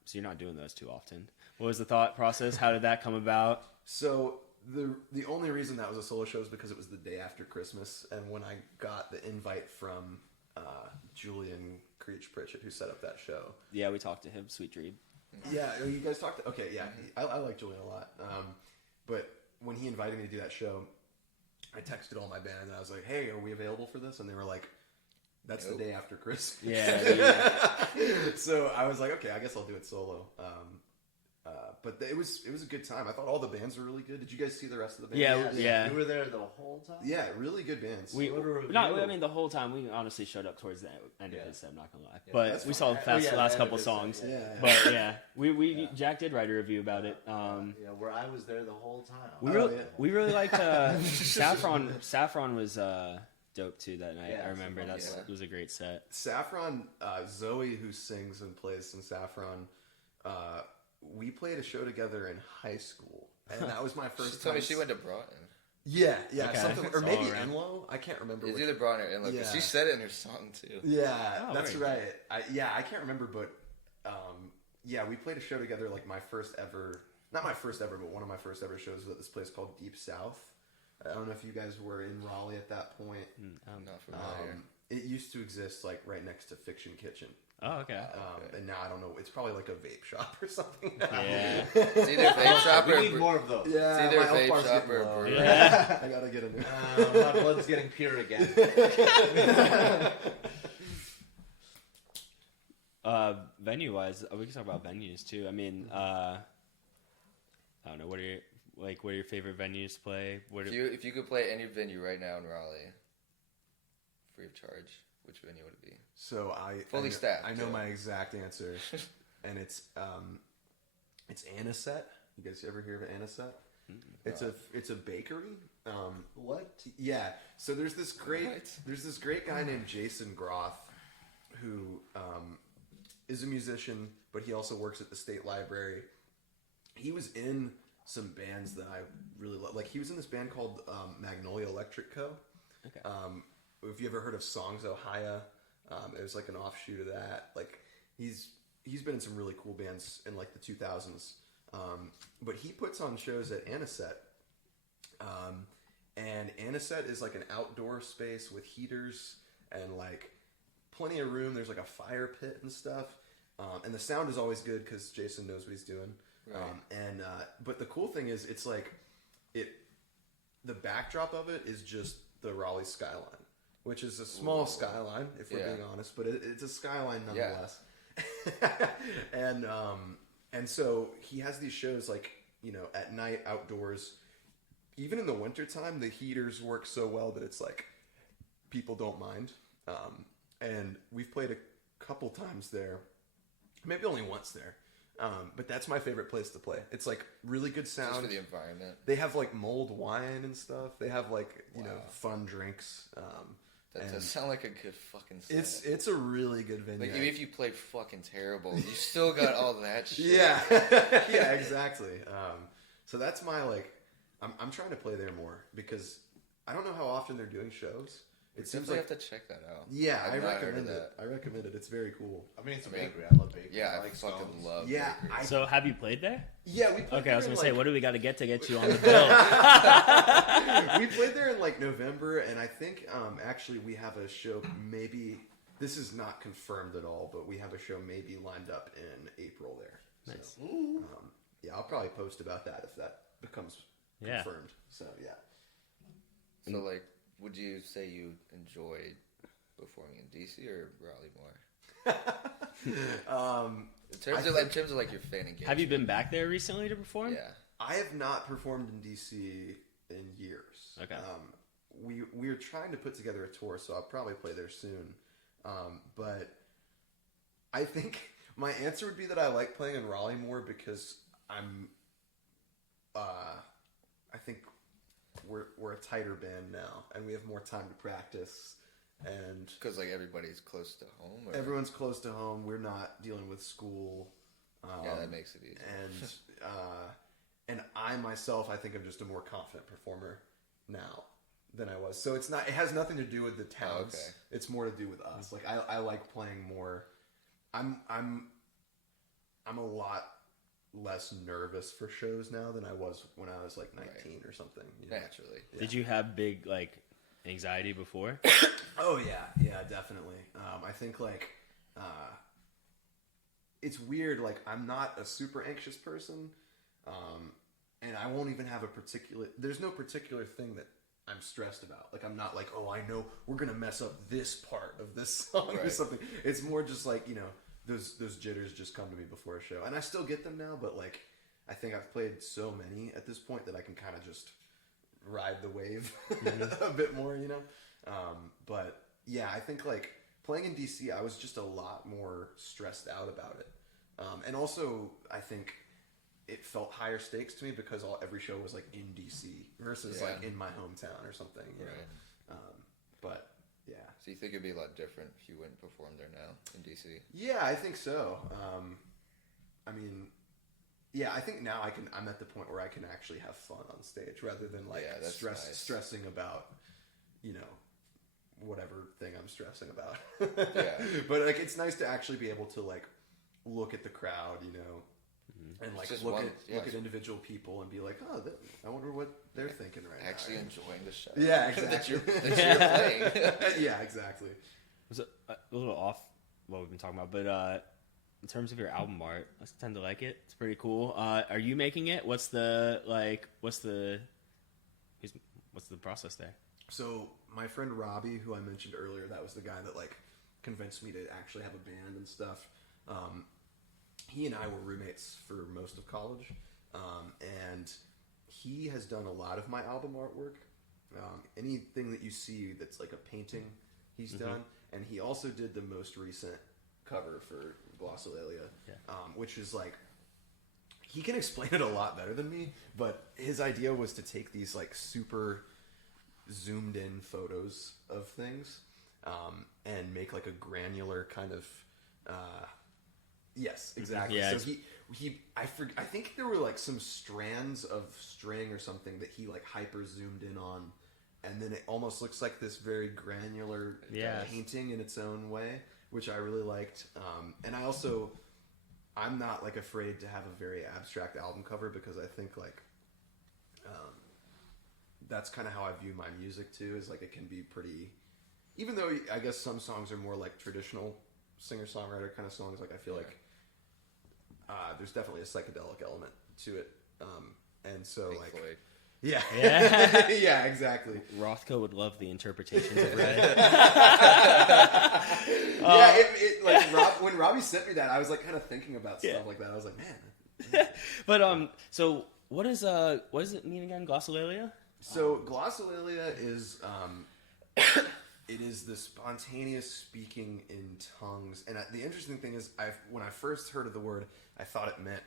So you're not doing those too often. What was the thought process? How did that come about? So the only reason that was a solo show is because it was the day after Christmas, and when I got the invite from Julian Creech Pritchett, who set up that show. Yeah, we talked to him. Sweet dream. Yeah, you guys talked. Okay, yeah, I like Julian a lot. But when he invited me to do that show, I texted all my band and I was like, "Hey, are we available for this?" And they were like, "That's the day after Christmas." Yeah. So I was like, "Okay, I guess I'll do it solo." But it was a good time. I thought all the bands were really good. Did you guys see the rest of the bands? Yeah. You were there the whole time. Yeah, really good bands. I mean, the whole time we honestly showed up towards the end of his set. I'm not gonna lie, but that's we fine. saw the last the couple end of his songs. set, yeah. But yeah, we Jack did write a review about it. Where I was there the whole time. We really liked Saffron. Saffron was dope too that night. Yeah, I remember Saffron, it was a great set. Saffron, Zoe, who sings and plays in Saffron, we played a show together in high school, and that was my She first told time. me she went to Broughton. Yeah, Okay. something, or It's maybe all around. Enloe. I can't remember. It's which. either Broughton or Inlow. Yeah. She said it in her song too. Yeah, Oh, that's very right. I can't remember, but yeah, we played a show together. Like my first ever, not my first ever, but one of my first ever shows was at this place called Deep South. I don't know if you guys were in Raleigh at that point. I'm not familiar. It used to exist like right next to Fiction Kitchen. Oh, okay. And now I don't know. It's probably like a vape shop or something. Yeah. It's either vape shop We or need more of those. Yeah, It's either my health vape bar's shop getting or low. brewery. Yeah. I gotta get a new. My blood's getting pure again. Venue wise, we can talk about venues too. I mean, I don't know. What are your favorite venues to play? If you could play any venue right now in Raleigh, free of charge, which venue would it be? So Fully staffed, I know yeah. my exact answer, and it's Anisette. You guys ever hear of Anisette? It's a bakery. What? Yeah. So there's this great guy named Jason Groth who is a musician, but he also works at the state library. He was in some bands that I really love. Like he was in this band called Magnolia Electric Co. Okay. If you ever heard of Songs Ohio, it was like an offshoot of that. Like he's been in some really cool bands in like the 2000s. But he puts on shows at Anisette. And Anisette is like an outdoor space with heaters and like plenty of room. There's like a fire pit and stuff. And the sound is always good because Jason knows what he's doing. Right. But the cool thing is it's like the backdrop of it is just the Raleigh skyline, which is a small skyline if we're being honest, but it's a skyline nonetheless. And so he has these shows like, at night outdoors. Even in the wintertime, the heaters work so well that it's like people don't mind. And we've played a couple times there, maybe only once there. But that's my favorite place to play. It's like really good sound. Just for the environment. They have like mulled wine and stuff. They have like fun drinks. That does sound like a good fucking set. It's a really good venue. Like even if you played fucking terrible, you still got all that shit. Yeah, yeah, exactly. So that's my like. I'm trying to play there more because I don't know how often they're doing shows. It seems Definitely like have to check that out. yeah, I I've not heard recommend of it. that. I recommend it. It's very cool. I mean, it's a bakery. I love bakery. Yeah, I I like fucking scones. love Yeah, bakeries. So have you played there? Yeah, we played Okay, I was there gonna in, say, what do we got to get you on the bill? we played there in like November, and I think actually we have a show. Maybe this is not confirmed at all, but we have a show maybe lined up in April there. Nice. So, yeah, I'll probably post about that if that becomes confirmed. So yeah. So like, would you say you enjoyed performing in DC or Raleigh more? In terms of like your fan engagement. Have you been back there recently to perform? Yeah. I have not performed in DC in years. Okay. We're trying to put together a tour, so I'll probably play there soon. But I think my answer would be that I like playing in Raleigh more because I think we're a tighter band now, and we have more time to practice. And because like everybody's close to home. Or? Everyone's close to home. We're not dealing with school. Yeah, that makes it easy. And I myself, I think I'm just a more confident performer now than I was. So it has nothing to do with the towns. Oh, okay. It's more to do with us. Like I like playing more. I'm a lot less nervous for shows now than I was when I was like 19 or something. You know? Naturally. Yeah. Did you have big like anxiety before? Oh yeah, definitely. I think like it's weird. Like I'm not a super anxious person, and I won't even have there's no particular thing that I'm stressed about. Like I'm not like, oh, I know we're gonna mess up this part of this song or something. It's more just like, you know, those jitters just come to me before a show, and I still get them now. But like, I think I've played so many at this point that I can kind of just ride the wave a bit more, you know. But yeah, I think like playing in DC, I was just a lot more stressed out about it, and also I think it felt higher stakes to me because every show was like in DC versus like in my hometown or something, you know. But yeah. So you think it'd be a lot different if you went and performed there now in DC? Yeah, I think so. I mean, yeah, I think now I'm at the point where I can actually have fun on stage rather than like stressing about, you know, whatever thing I'm stressing about. Yeah. But like it's nice to actually be able to like look at the crowd, you know, and like look at individual people and be like, oh, I wonder what they're thinking right actually now. enjoying the show. Yeah, exactly. that you're playing. Yeah, exactly. Was it a little off what we've been talking about, but in terms of your album art, I tend to like it. It's pretty cool. Are you making it? What's the process there? So my friend Robbie, who I mentioned earlier, that was the guy that like convinced me to actually have a band and stuff. He and I were roommates for most of college, and he has done a lot of my album artwork. Anything that you see that's like a painting, he's done, and he also did the most recent cover for Glossolalia, which is like, he can explain it a lot better than me, but his idea was to take these like super zoomed in photos of things and make like a granular kind of yes, exactly. Yeah, so I think there were like some strands of string or something that he like hyper zoomed in on, and then it almost looks like this very granular painting in its own way, which I really liked. And I'm not like afraid to have a very abstract album cover because I think like that's kind of how I view my music too, is like it can be pretty, even though I guess some songs are more like traditional singer-songwriter kind of songs, like I feel like there's definitely a psychedelic element to it, and so Pink like Floyd. yeah yeah, exactly. Rothko would love the interpretations of Red. Yeah, it like when Robbie sent me that, I was like kind of thinking about stuff like that. I was like, man. But so what does it mean again? Glossolalia? So Glossolalia is it is the spontaneous speaking in tongues, and the interesting thing is, when I first heard of the word, I thought it meant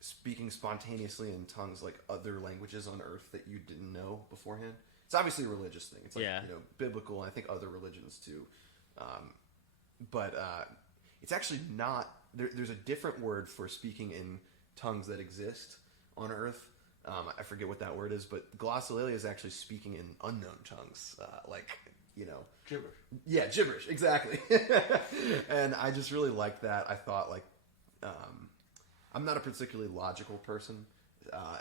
speaking spontaneously in tongues like other languages on earth that you didn't know beforehand. It's obviously a religious thing. It's like you know, biblical, and I think other religions too. But it's actually not. There's a different word for speaking in tongues that exist on earth. I forget what that word is, but glossolalia is actually speaking in unknown tongues, like, you know, Gibberish. Yeah, gibberish, exactly. And I just really liked that. I thought like, I'm not a particularly logical person,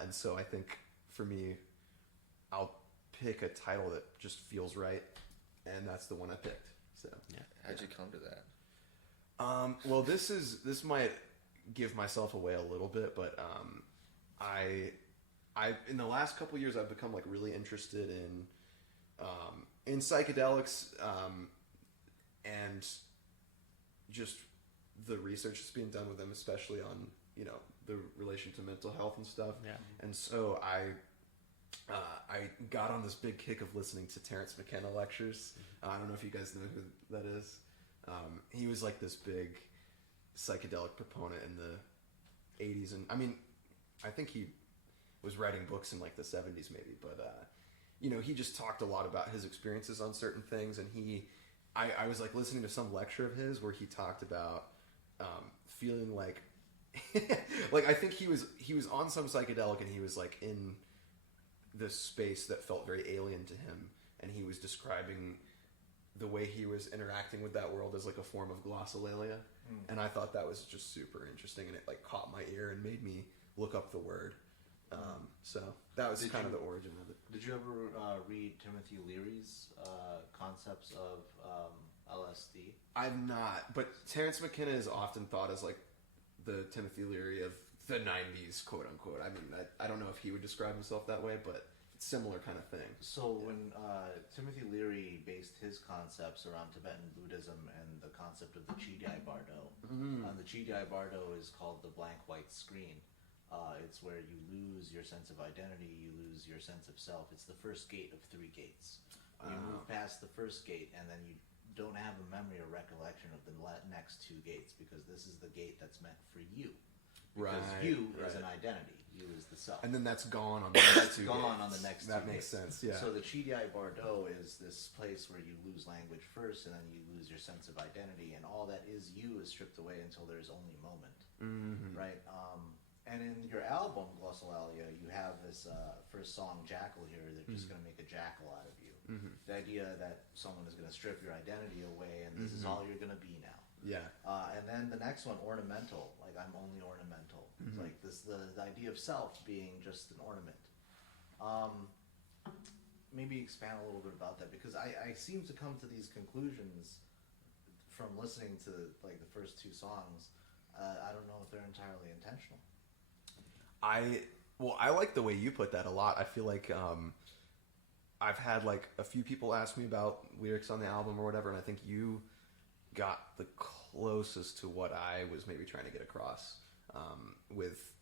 and so I think for me, I'll pick a title that just feels right, and that's the one I picked. So How'd you come to that? Well, this might give myself away a little bit, but I in the last couple years I've become like really interested in psychedelics, and just the research that's being done with them, especially on, you know, the relation to mental health and stuff. Yeah. And so I got on this big kick of listening to Terence McKenna lectures. I don't know if you guys know who that is. He was like this big psychedelic proponent in the 80s. And I mean, I think he was writing books in like the 70s maybe, but you know, he just talked a lot about his experiences on certain things. And I was like listening to some lecture of his where he talked about feeling like like I think he was on some psychedelic and he was like in this space that felt very alien to him, and he was describing the way he was interacting with that world as like a form of glossolalia. And I thought that was just super interesting, and it like caught my ear and made me look up the word. So that was kind of the origin of it. Did you ever read Timothy Leary's concepts of LSD? I've not, but Terence McKenna is often thought as like the Timothy Leary of the 90s, quote unquote. I mean, I don't know if he would describe himself that way, but it's similar kind of thing. So when Timothy Leary based his concepts around Tibetan Buddhism and the concept of the Chidai Bardo, the Chidai Bardo is called the blank white screen. It's where you lose your sense of identity, you lose your sense of self. It's the first gate of 3 gates. You move past the first gate, and then you don't have a memory or recollection of the next 2 gates, because this is the gate that's meant for you. Because you is an identity. You is the self. And then that's gone on the next 2 gone gates. on the next 2 That makes sense, yeah. So the Chidai Bardo is this place where you lose language first, and then you lose your sense of identity, and all that is you is stripped away until there's only moment. Right? And in your album, Glossolalia, you have this first song, Jackal, here. They're just going to make a jackal out of you. The idea that someone is going to strip your identity away, and this is all you're going to be now. Yeah. And then the next one, ornamental. Like, I'm only ornamental. It's like this, the idea of self being just an ornament. Maybe expand a little bit about that, because I seem to come to these conclusions from listening to like the first 2 songs. I don't know if they're entirely intentional. I like the way you put that a lot. I feel like I've had like a few people ask me about lyrics on the album or whatever, and I think you got the closest to what I was maybe trying to get across with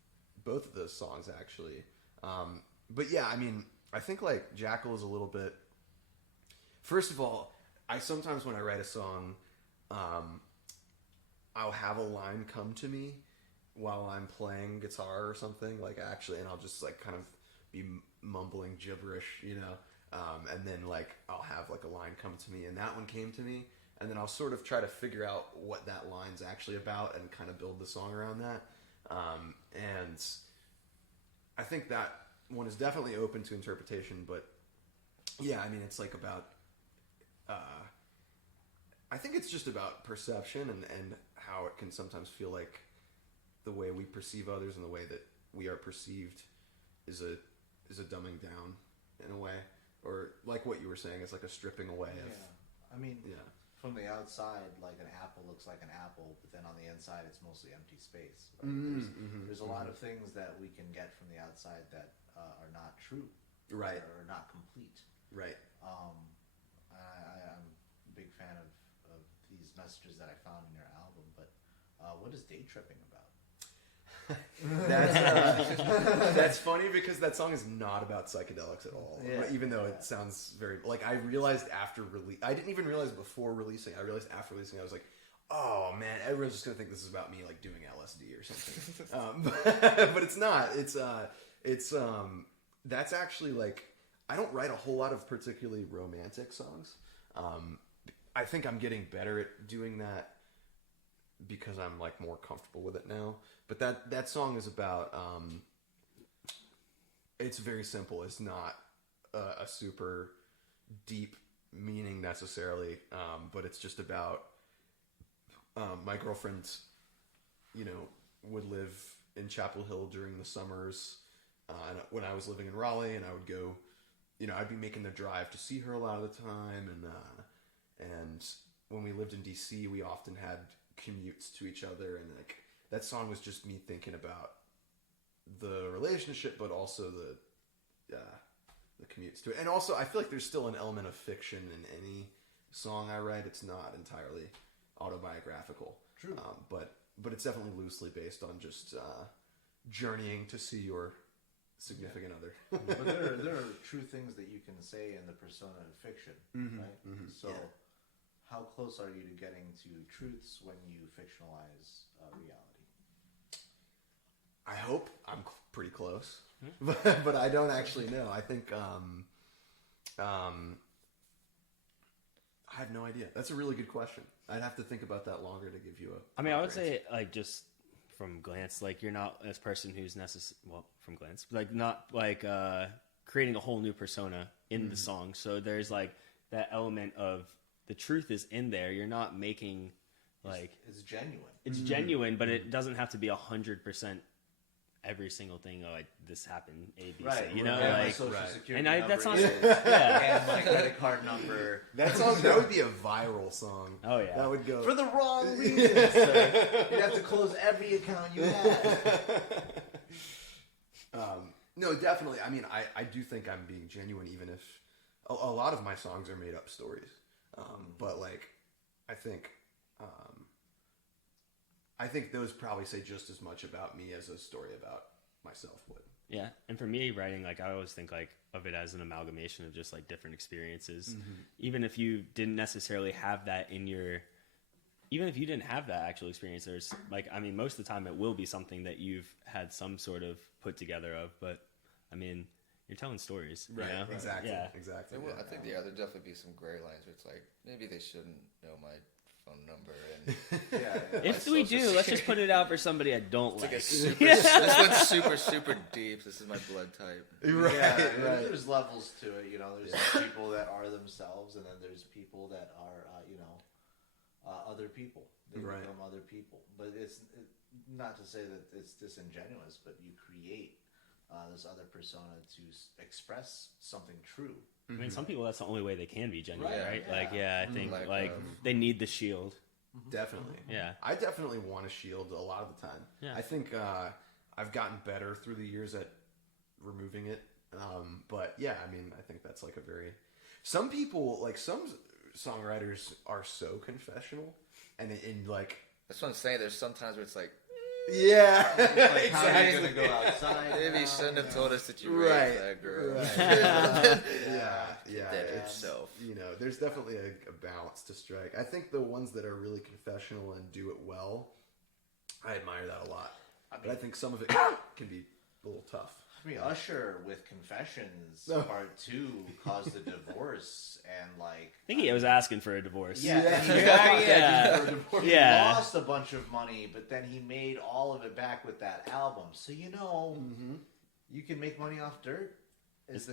both of those songs, actually. But yeah, I mean, I think like Jackal is a little bit... First of all, I sometimes when I write a song, I'll have a line come to me while I'm playing guitar or something, like actually, and I'll just like kind of be mumbling gibberish, you know, and then like I'll have like a line come to me, and that one came to me, and then I'll sort of try to figure out what that line's actually about and kind of build the song around that. And I think that one is definitely open to interpretation, but yeah, I mean, it's like about, I think it's just about perception and how it can sometimes feel like the way we perceive others and the way that we are perceived is a dumbing down in a way, or like what you were saying, it's like a stripping away of. Yeah, I mean, from the outside, like an apple looks like an apple, but then on the inside, it's mostly empty space. Right? There's a lot of things that we can get from the outside that are not true, right, or not complete, right. I'm a big fan of these messages that I found in your album, but what is day tripping about? That's funny, because that song is not about psychedelics at all. Yeah. Even though it sounds very like, I realized after release, I didn't even realize before releasing. I realized after releasing, I was like, oh man, everyone's just gonna think this is about me like doing LSD or something. But it's not. It's that's actually like, I don't write a whole lot of particularly romantic songs. I think I'm getting better at doing that because I'm like more comfortable with it now. But that song is about, it's very simple. It's not a super deep meaning necessarily, but it's just about my girlfriend, you know, would live in Chapel Hill during the summers, and when I was living in Raleigh, and I would go, you know, I'd be making the drive to see her a lot of the time, and when we lived in DC, we often had commutes to each other, and like that song was just me thinking about the relationship, but also the commutes to it. And also, I feel like there's still an element of fiction in any song I write. It's not entirely autobiographical. True. But it's definitely loosely based on just journeying to see your significant other. But there are true things that you can say in the persona of fiction, right? So, how close are you to getting to truths when you fictionalize reality? I hope I'm pretty close, but I don't actually know. I think I have no idea. That's a really good question. I'd have to think about that longer to give you a. I mean, I would say like just from glance, like you're not this person who's from glance, like not like creating a whole new persona in the song. So there's like that element of the truth is in there. You're not making like it's genuine. It's genuine, but it doesn't have to be 100% every single thing. Oh, like this happened, A, B, C. You know, my like social security and number that's not. is, Yeah. and my credit card number. That would be a viral song. Oh yeah, that would go For the wrong reasons, sir. You'd have to close every account you had. No, definitely. I mean, I do think I'm being genuine, even if a lot of my songs are made up stories. But like, I think those probably say just as much about me as a story about myself would. Yeah, and for me, writing, like I always think like of it as an amalgamation of just like different experiences. Even if you didn't necessarily have that in your, even if you didn't have that actual experience, there's like, I mean, most of the time it will be something that you've had some sort of put together of. But I mean, you're telling stories, Right? You know? Exactly. Yeah. Exactly. Well, Yeah. I think there'd definitely be some gray lines where it's like maybe they shouldn't know my phone number and If we do, let's just put it out for somebody I don't it's like. like a super. This one's super deep. This is my blood type. Right. Yeah, Right. there's levels to it. You know, there's people that are themselves, and then there's people that are, other people. They Right. become other people. But it's not to say that it's disingenuous, but you create this other persona to express something true. I mean, some people that's the only way they can be genuine, Right, right? yeah. Like, yeah, I think Like, like they need the shield. Definitely. Yeah. I definitely want a shield a lot of the time. Yeah. I think I've gotten better through the years at removing it. But yeah, I mean, I think that's like some people, like some songwriters are so confessional and like, That's what I'm saying. There's sometimes where it's like yeah, Like, how are you going to go outside? maybe you now? shouldn't have told us that you Right. raped that girl. Right. yeah. That It's, itself. there's definitely a balance to strike. I think the ones that are really confessional and do it well, I admire that a lot. But I think some of it can be a little tough. I mean, Usher with Confessions No. Part 2 caused a divorce, and like I think he was asking for a divorce. yeah, and he Yeah. he Yeah. lost a bunch of money, but then he made all of it back with that album. So you can make money off dirt. Is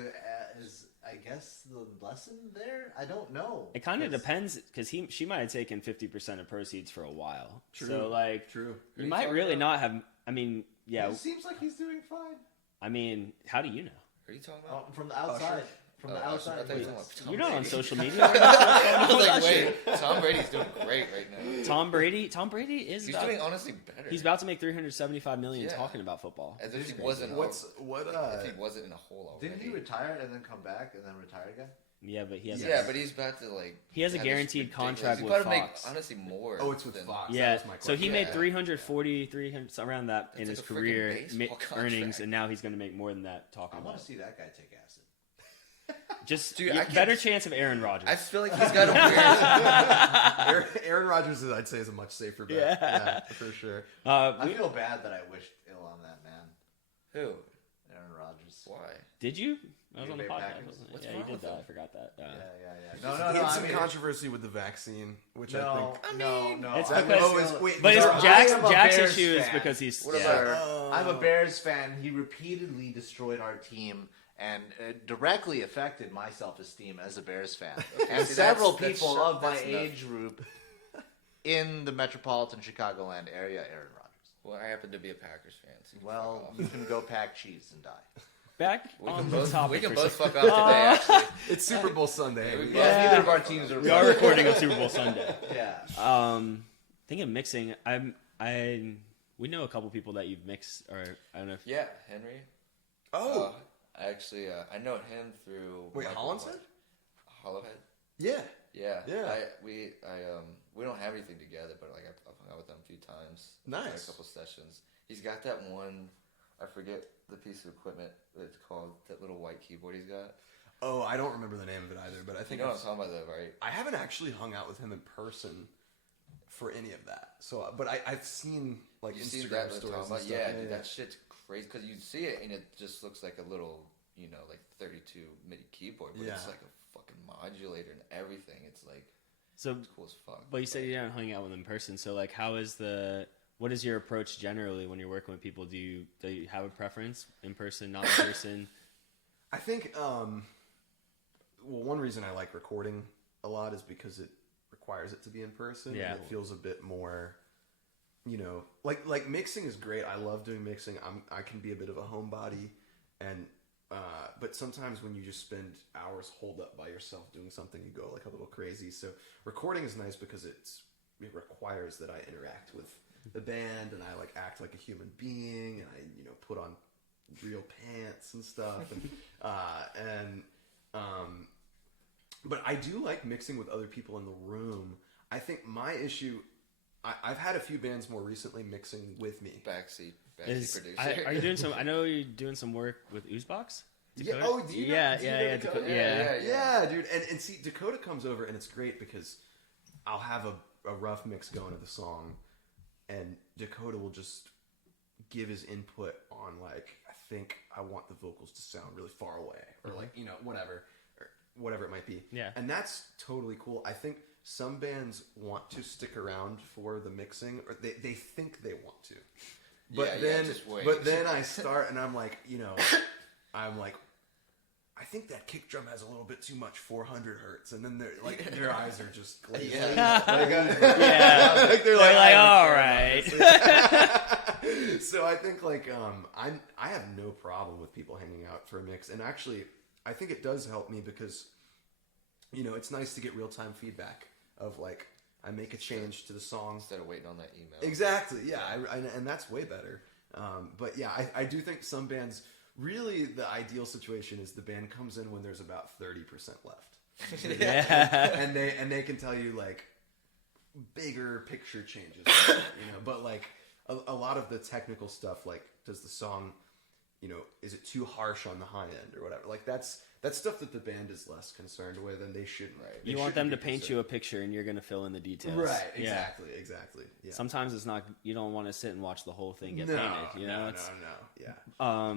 I guess the lesson there? I don't know. It kind of 'Cause- depends because she might have taken 50% of proceeds for a while. True. So like, True. you might really not have. I mean, yeah. It seems like he's doing fine. I mean, how do you know? Are you talking about? From the outside. From the outside. I thought you were yes. talking about Tom You're not on Brady. social media. I was like, wait, Tom Brady's doing great right now. Tom Brady is. He's about, doing honestly better. He's about to make $375 million Yeah. talking about football. As if he wasn't. If he wasn't in a hole already. Didn't he retire and then come back and then retire again? Yeah, but he has. Yeah, but he's about to like. He has a have this guaranteed ridiculous- contract he's with about to Fox. Make, honestly, more. Oh, it's with than- Fox. That Yeah, was my so he question. made Yeah. 300 around that in That's his like a freaking career baseball earnings, contract. and now he's going to make more than that talking I about want to it. see that guy take acid. Just Dude, I can't- better chance of Aaron Rodgers. I feel like he's got a weird. Aaron Rodgers, I'd say, is a much safer bet. Yeah. For sure. I feel bad that I wished ill on that man, Who? Aaron Rodgers. Why? Did you? I was You on the made podcast. Packers? Wasn't it? What's Yeah, you wrong did with that. him? I forgot that. Yeah. He No, had I some mean, controversy with the vaccine, which I no. It's I because- was still- wait, But These it's are- Jack's I am a Bears issue is fan. because he's. What yeah. about- Oh. I'm a Bears fan. He repeatedly destroyed our team and directly affected my self-esteem as a Bears fan. And see, several that's people shut- of my that's enough. age group in the metropolitan Chicagoland area, Aaron Rodgers. Well, I happen to be a Packers fan. So you can Well, fuck off. you can go pack cheese and die. Back we on can the both. topic. We can for both some- fuck off today. Actually, It's Super Bowl Sunday. we go. Yeah, neither of our teams are. We are recording on Super Bowl Sunday. Yeah. Thinking of mixing. We know a couple people that you've mixed, or I don't know. If, yeah, Henry. Oh, Actually, I know him through. wait, Michael Hollinshead? Hollowhead. Yeah. Yeah. Yeah. We don't have anything together, but like I've hung out with him a few times. Nice. Had a couple sessions. He's got that one. I forget the piece of equipment that it's called. That little white keyboard he's got. Oh, I don't remember the name of it either, but I think You know what I'm talking about, though, right? I haven't actually hung out with him in person for any of that. So, but I've seen like You see Instagram that stories and stuff. Yeah, dude, that shit's crazy because you see it and it just looks like a little, like 32 MIDI keyboard, but it's like a fucking modulator and everything. It's like it's cool as fuck. But you said you haven't hung out with him in person, so like, what is your approach generally when you're working with people? Do you have a preference in person, not in person? I think, one reason I like recording a lot is because it requires it to be in person. Yeah. And it feels a bit more, like mixing is great. I love doing mixing. I can be a bit of a homebody, and but sometimes when you just spend hours holed up by yourself doing something, you go like a little crazy. So recording is nice because it requires that I interact with the band and I like act like a human being, and I put on real pants and stuff, and but I do like mixing with other people in the room. I think my issue, I've had a few bands more recently mixing with me. Backseat producer. Are you doing some? I know you're doing some work with Oozebox. Yeah. Dakota? Oh, do you know Dakota? Yeah. Dude. And see, Dakota comes over, and it's great because I'll have a rough mix going of the song, and Dakota will just give his input on, like, I think I want the vocals to sound really far away, or like, whatever it might be. Yeah. And that's totally cool. I think some bands want to stick around for the mixing, or they think they want to. But then I start, and I'm like, I think that kick drum has a little bit too much 400 hertz, and then their eyes are just glazing. They're like, all right. So I think I have no problem with people hanging out for a mix, and actually I think it does help me because it's nice to get real time feedback of like I make a change to the song instead of waiting on that email. Exactly, yeah, and that's way better. But yeah, I do think some bands. Really, the ideal situation is the band comes in when there's about 30% left. Yeah. and they can tell you like bigger picture changes, But like a lot of the technical stuff, like does the song, is it too harsh on the high end or whatever? Like that's stuff that the band is less concerned with, and they shouldn't. Right. You want them to paint you a picture, and you're going to fill in the details. Right. Exactly. Yeah. Sometimes it's not. You don't want to sit and watch the whole thing get painted. No. Yeah.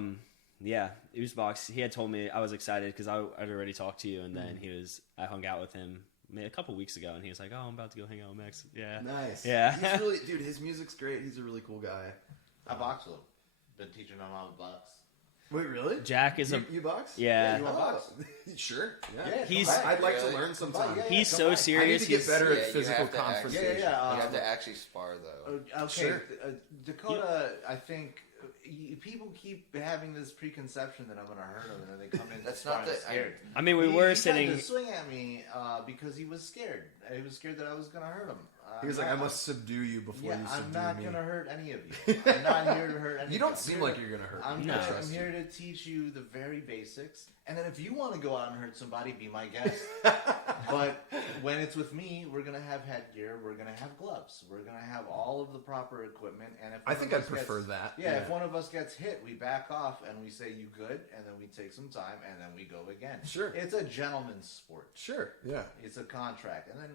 Yeah, Oozebox, he had told me, I was excited because I'd already talked to you, and then I hung out with him a couple weeks ago, and he was like, oh, I'm about to go hang out with Max. Yeah. Nice. Yeah. He's really, dude, his music's great. He's a really cool guy. I box with him. Been teaching him how to box. Wait, really? Jack is you box? Yeah. You want to box? Sure. Yeah. I'd like to learn sometime. He's so serious. I need to get better at physical you have to confrontation. you have to actually spar, though. Okay. Sure. Dakota, I think people keep having this preconception that I'm going to hurt him, and then they come in. That's not the. scared. I mean, we he were tried sitting. to swing at me because he was scared. He was scared that I was going to hurt him. He was like, I must subdue you before you subdue me. I'm not going to hurt any of you. I'm not here to hurt any of you. You don't seem like you're going to hurt me. I'm here to teach you the very basics. And then if you want to go out and hurt somebody, be my guest. But when it's with me, we're going to have headgear. We're going to have gloves. We're going to have all of the proper equipment. And if I think I'd prefer that. Yeah, if one of us gets hit, we back off and we say, you good? And then we take some time and then we go again. Sure. It's a gentleman's sport. Sure, yeah. It's a contract. And then,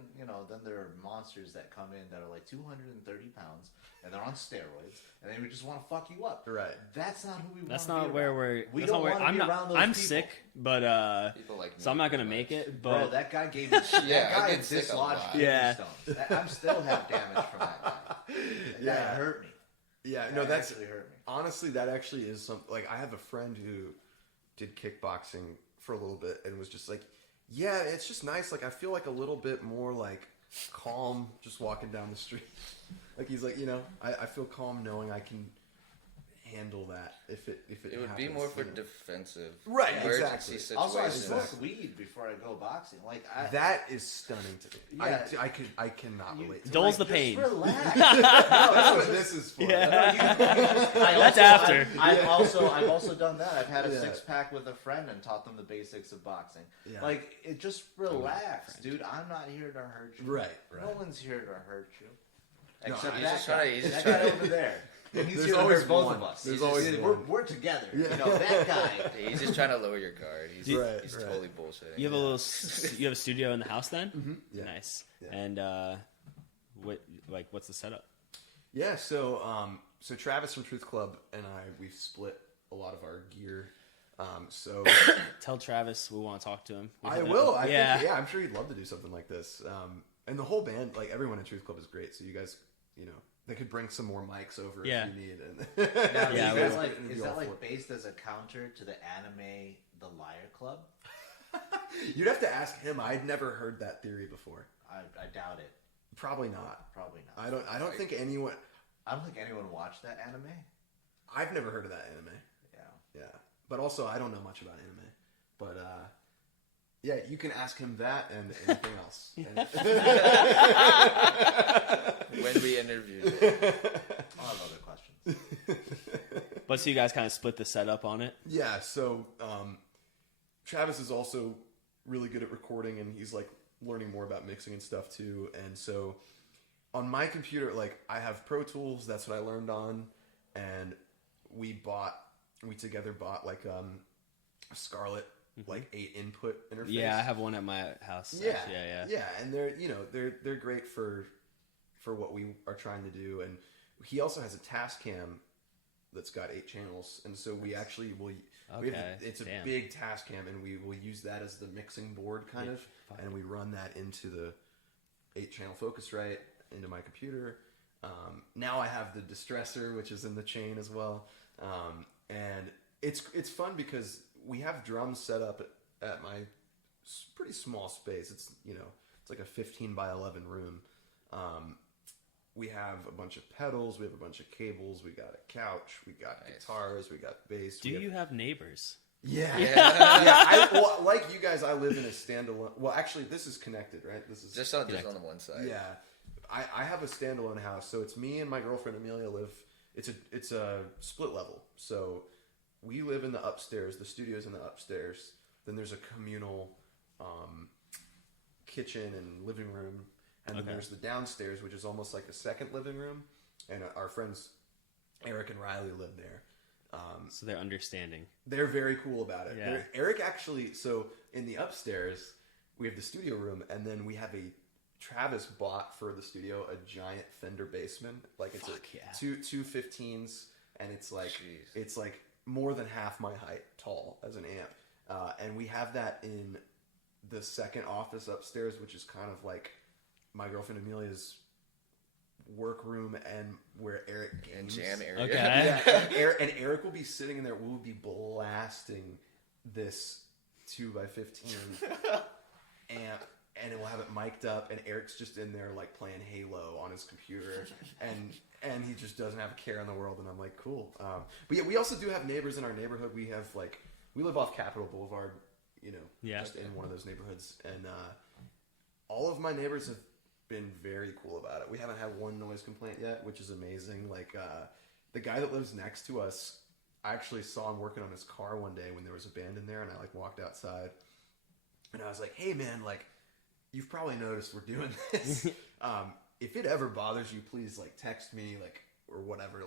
then there are monsters that come in that are like 230 pounds and they're on steroids and they just want to fuck you up. Right. That's not who we want. That's not where we're. We that's don't not where, want to I'm be not. around those I'm people. sick, but People like so I'm not gonna make it. But Bro, that guy gave me. That guy get sick a dislodged lot. kidney Yeah. stones. I'm still have damage from that guy. That guy hurt me. Yeah, That no, that's actually hurt me. honestly, that actually is something. Like, I have a friend who did kickboxing for a little bit and was just like, yeah, it's just nice. Like, I feel like a little bit more like calm just walking down the street. Like, he's like, I feel calm knowing I can handle that if it It would be happens, more for you know. defensive, Right, emergency exactly. Also, I situations. smoke weed before I go boxing. Like That is stunning to me. Yeah. I cannot relate. To Dull's that. the pain. Just relax. That's what this is for. That's after. I've also done that. I've had a Yeah. 6-pack with a friend and taught them the basics of boxing. Yeah. Like, it just relax, dude. I'm not here to hurt you. Right. No one's here to hurt you. No, Except he's that just guy. trying to- he's just that guy trying to- over there. And he's There's here to always hurt both one. of us. There's He's always just- one. We're together. Yeah. You know, that guy. He's just trying to lower your guard. He's Right, he's right. totally bullshitting. You have you have a studio in the house then? Mm-hmm. Yeah. Nice. Yeah. And what's the setup? Yeah, so Travis from Truth Club and we've split a lot of our gear. So Tell Travis we want to talk to him. I will. I Yeah. think, I'm sure he'd love to do something like this. And the whole band, like everyone in Truth Club is great. So you guys, you know, they could bring some more mics over Yeah. if you need. And Now, Yeah, is that all like for it. based as a counter to the anime The Liar Club? You'd have to ask him. I'd never heard that theory before. I doubt it. Probably not. Probably not. I don't think anyone. I don't think anyone watched that anime. I've never heard of that anime. Yeah. Yeah, but also I don't know much about anime. But yeah, you can ask him that and anything else. When we interviewed him. I'll have other questions. But so you guys kind of split the setup on it. Yeah, so Travis is also really good at recording, and he's like learning more about mixing and stuff too. And so on my computer, like I have Pro Tools, that's what I learned on, and we together bought like a Scarlett like 8 input interface. Yeah, I have one at my house. Yeah, actually. Yeah. and they're great for what we are trying to do. And he also has a Tascam that's got 8 channels, and so we actually will. It's a Damn. big Tascam, and we will use that as the mixing board kind of, and we run that into the 8-channel Focusrite into my computer. Now I have the distressor, which is in the chain as well, and it's fun because we have drums set up at my pretty small space. It's like a 15 by 11 room. We have a bunch of pedals, we have a bunch of cables, we got a couch, we got guitars, we got bass. Do you have neighbors? Yeah. Yeah. Well, like you guys, I live in a standalone. Well, actually, this is connected, right? This is Just on the one side. yeah. I have a standalone house, so it's me and my girlfriend Amelia live. It's a split level, so we live in the upstairs. The studio's in the upstairs. Then there's a communal kitchen and living room, and then there's the downstairs, which is almost like a second living room. And our friends Eric and Riley live there. So they're understanding. They're very cool about it. Yeah. Eric actually, so in the upstairs, we have the studio room, and then we have Travis bought for the studio a giant Fender Bassman. Like it's two 15s, and it's like it's like more than half my height tall as an amp. And we have that in the second office upstairs, which is kind of like my girlfriend Amelia's workroom and where Eric games. And jam area. Okay. Yeah, and Eric will be sitting in there. We'll be blasting this 2x15 amp, and we'll have it mic'd up. And Eric's just in there like playing Halo on his computer, and he just doesn't have a care in the world. And I'm like, cool. But yeah, we also do have neighbors in our neighborhood. We have we live off Capitol Boulevard, just in one of those neighborhoods, and all of my neighbors have been very cool about it. We haven't had one noise complaint yet, which is amazing. Like the guy that lives next to us, I actually saw him working on his car one day when there was a band in there, and I walked outside and I was like, hey man, you've probably noticed we're doing this. If it ever bothers you, please text me or whatever,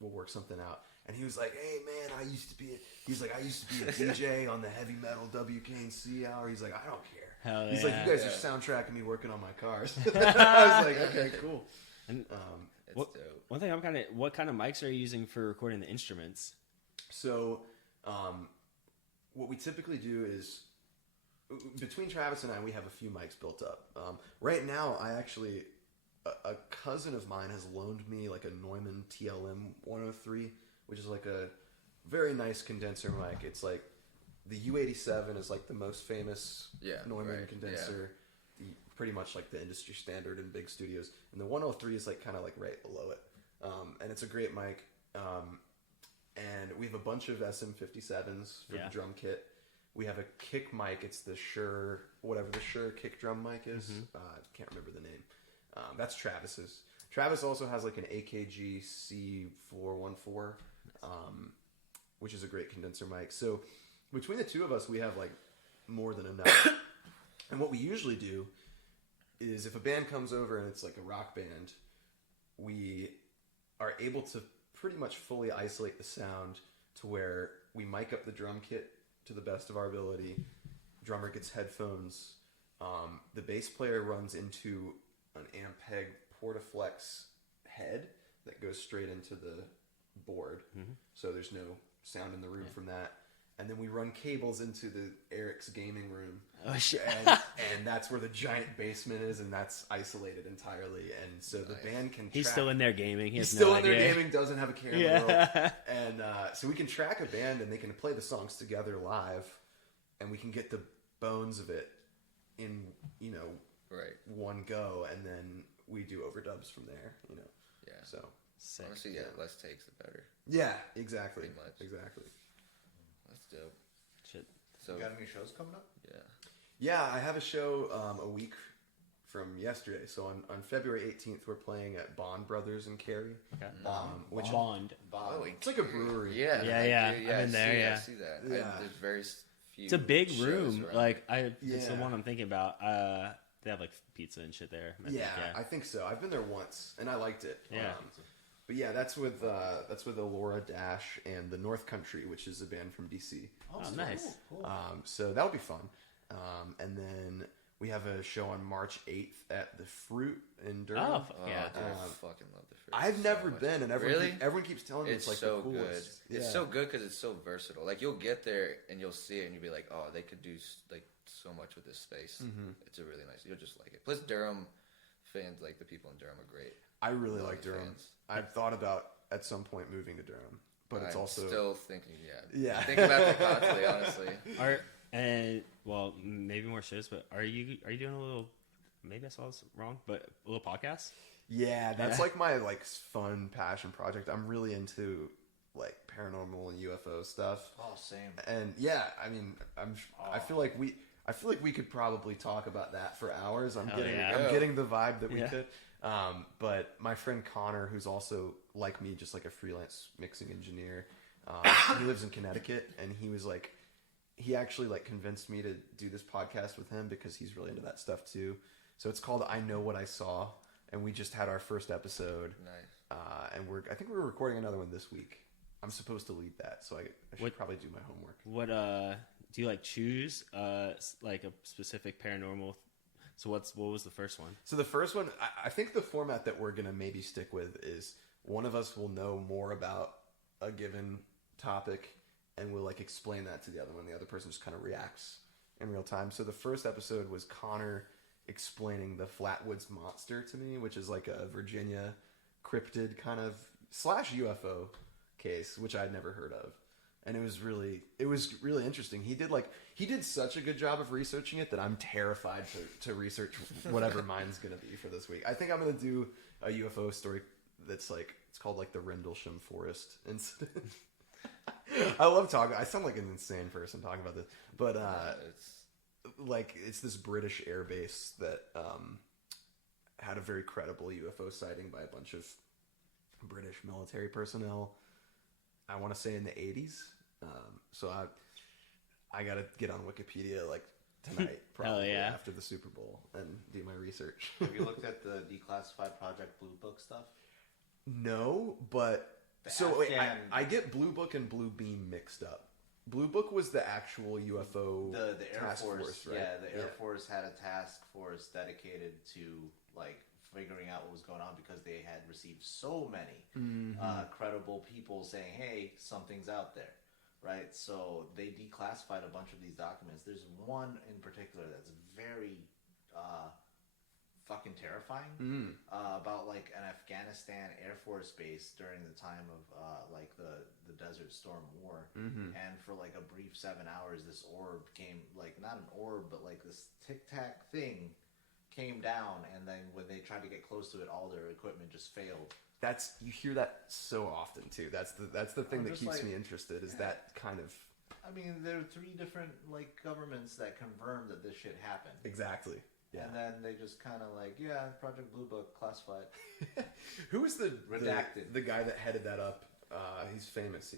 we'll work something out. And he was like, hey man, I used to be a DJ on the heavy metal WKNC hour. He's like, I don't care. Hell He's yeah. like, you guys are soundtracking me working on my cars. I was like, okay, cool. And It's what, dope. one thing what kind of mics are you using for recording the instruments? So, what we typically do is, between Travis and I, we have a few mics built up. Right now, I actually, a cousin of mine has loaned me a Neumann TLM 103, which is a very nice condenser mic. It's the U87 is the most famous Neumann condenser, pretty much the industry standard in big studios. And the 103 is kind of right below it. And it's a great mic. And we have a bunch of SM57s for Yeah. the drum kit. We have a kick mic. It's the Shure, whatever the Shure kick drum mic is. Can't remember the name. That's Travis's. Travis also has like an AKG C414, which is a great condenser mic. So between the two of us, we have like more than enough. And what we usually do is if a band comes over and it's like a rock band, we are able to pretty much fully isolate the sound to where we mic up the drum kit to the best of our ability. Drummer gets headphones. The bass player runs into an Ampeg Portaflex head that goes straight into the board. So there's no sound in the room from that. And then we run cables into the Eric's gaming room. Oh shit! And that's where the giant basement is, and that's isolated entirely. And so the band can. He's track, still in there gaming. He's has still no in there idea. gaming. Doesn't have a care in the world. And so we can track a band, and they can play the songs together live, and we can get the bones of it in one go, and then we do overdubs from there. Yeah. So. Sick. Honestly, less takes the better. Yeah. Exactly. Pretty much. Exactly. That's dope. Shit. So You got any shows coming up? yeah. Yeah, I have a show a week from yesterday. So on February 18th, we're playing at Bond Brothers in Cary. Okay. Which Bond. Oh, it's like a brewery. Yeah. Yeah. I I've been there. see, Yeah. I see that. Yeah. There's very few. It's a big shows room. around Like here. it's the Yeah. one I'm thinking about. They have like pizza and shit there. I think, I think so. I've been there once and I liked it. Yeah. But yeah, that's with Alora Dash and the North Country, which is a band from DC. Oh, nice. Cool. So that'll be fun. And then we have a show on March 8th at the Fruit in Durham. Oh, Oh, yeah. dude, I fucking love the fruit. I've so never much. been, and everyone keeps telling me It's it's like so the good. coolest. It's Yeah. so good because it's so versatile. Like you'll get there and you'll see it and you'll be like, oh, they could do like so much with this space. It's a really nice. You'll just like it. Plus Durham fans, like the people in Durham, are great. I really Love like Durham. fans. I've thought about at some point moving to Durham, but it's I'm also still thinking. Yeah. I think about that constantly. Honestly, Well, maybe more shows, but are you doing a little? Maybe I saw this wrong, but a little podcast. Yeah, that's Yeah. like my like fun passion project. I'm really into like paranormal and UFO stuff. Oh, same. And yeah, I mean, I feel like we could probably talk about that for hours. I'm Hell yeah. I'm getting the vibe that we Yeah. could. But my friend Connor, who's also like me, just like a freelance mixing engineer, he lives in Connecticut, and he actually like convinced me to do this podcast with him because he's really into that stuff too. So it's called I Know What I Saw, and we just had our first episode. nice. And I think we're recording another one this week. I'm supposed to lead that, so I should probably do my homework. What do you like choose like a specific paranormal? So what was the first one? So the first one, I think the format that we're gonna maybe stick with is one of us will know more about a given topic, and we'll like explain that to the other one. The other person just kind of reacts in real time. So the first episode was Connor explaining the Flatwoods Monster to me, which is like a Virginia cryptid kind of / UFO case, which I'd never heard of. And it was really interesting. He did such a good job of researching it that I'm terrified to research whatever mine's gonna be for this week. I think I'm gonna do a UFO story that's like, it's called like the Rendlesham Forest incident. I love talking. I sound like an insane person talking about this, but it's this British air base that had a very credible UFO sighting by a bunch of British military personnel. I want to say in the 80s. So I got to get on Wikipedia like tonight, probably yeah. after the Super Bowl, and do my research. Have you looked at the Declassified Project Blue Book stuff? No, but wait, I get Blue Book and Blue Beam mixed up. Blue Book was the actual UFO The Air task Force, right? yeah, the Air Force had a task force dedicated to like figuring out what was going on because they had received so many credible people saying, "Hey, something's out there." Right, so they declassified a bunch of these documents. There's one in particular that's very fucking terrifying about like an Afghanistan Air Force base during the time of like the Desert Storm War, and for like a brief 7 hours, this orb came, like not an orb, but like this tic tac thing came down, and then when they tried to get close to it, all their equipment just failed. you hear that so often too. That's the thing that just keeps like- me interested. Is that kind of I mean, there are 3 different like governments that confirm that this shit happened. exactly? Yeah. And then they just kind of like, yeah, Project Blue Book classified. Who was the Redacted. the guy that headed that up? He's famous.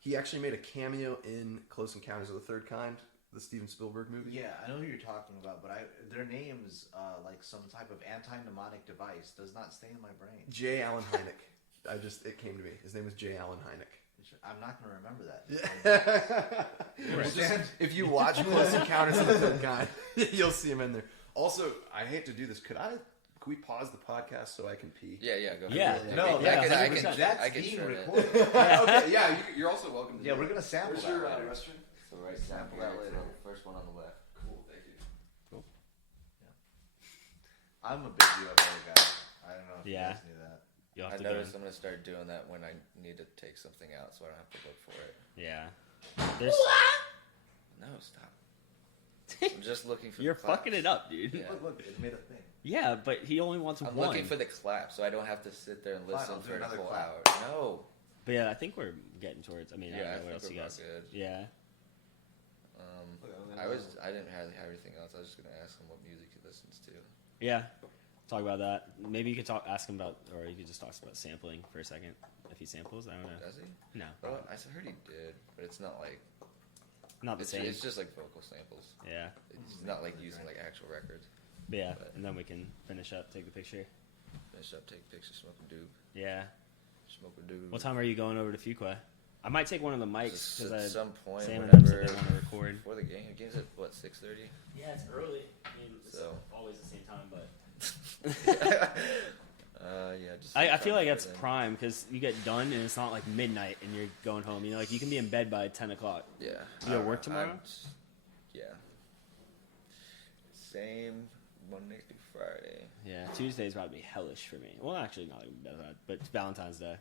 He actually made a cameo in Close Encounters of the Third Kind, the Steven Spielberg movie. Yeah, I know who you're talking about, but their names, like some type of anti-mnemonic device, does not stay in my brain. J. Allen Hynek. It came to me. His name was J. Allen Hynek. I'm not going to remember that. If you watch Close Encounters of the Third Kind, you'll see him in there. Also, I hate to do this. Could we pause the podcast so I can pee? Yeah, go ahead. Yeah. No, Yeah, I 100%. that's can being share that. recorded. Okay, yeah, you're also welcome to Yeah, do we're it. going to sample Where's that your later. restroom? So right sample that later. First one on the left. Cool, thank you. I'm a big UFO guy. I don't know if Yeah. you guys knew that. You'll I have to noticed I'm gonna start doing that when I need to take something out, so I don't have to look for it. Yeah. There's, No, stop. I'm just looking for. you're the claps. fucking it up, dude. Yeah. Look, it made a thing. Yeah, but he only wants I'm one. looking for the clap, so I don't have to sit there and Fine, listen I'll do for a another whole clap. hour. No. But yeah, I think we're getting towards. I mean, I Yeah, don't I know what else think you we're guys. about good. Yeah. I didn't have everything else. I was just gonna ask him what music he listens to. Yeah. Talk about that. Maybe you could ask him about, or you could just talk about sampling for a second. If he samples, I don't know. Does he? No, Well, I heard he did, but it's not like not the it's, same. it's just like vocal samples. Yeah, It's not like using like actual records. but yeah, But- and then we can finish up, take the picture. Finish up, take pictures, smoke a doob, Yeah. smoke a doob. What time are you going over to Fuqua? I might take one of the mics Just because at I some point, Sam and them whenever said they want to record. before the game. The game's at what 6:30. Yeah, it's early. I mean, it's So- always the same time, but Yeah. Just I feel like sometime that's before then. prime because you get done and it's not like midnight and you're going home. You know, like you can be in bed by 10 o'clock. Yeah. You gotta work I'm- tomorrow? Yeah. Same Monday through Friday. Yeah, Tuesday's about to be hellish for me. Well, actually, not even that, but it's Valentine's Day.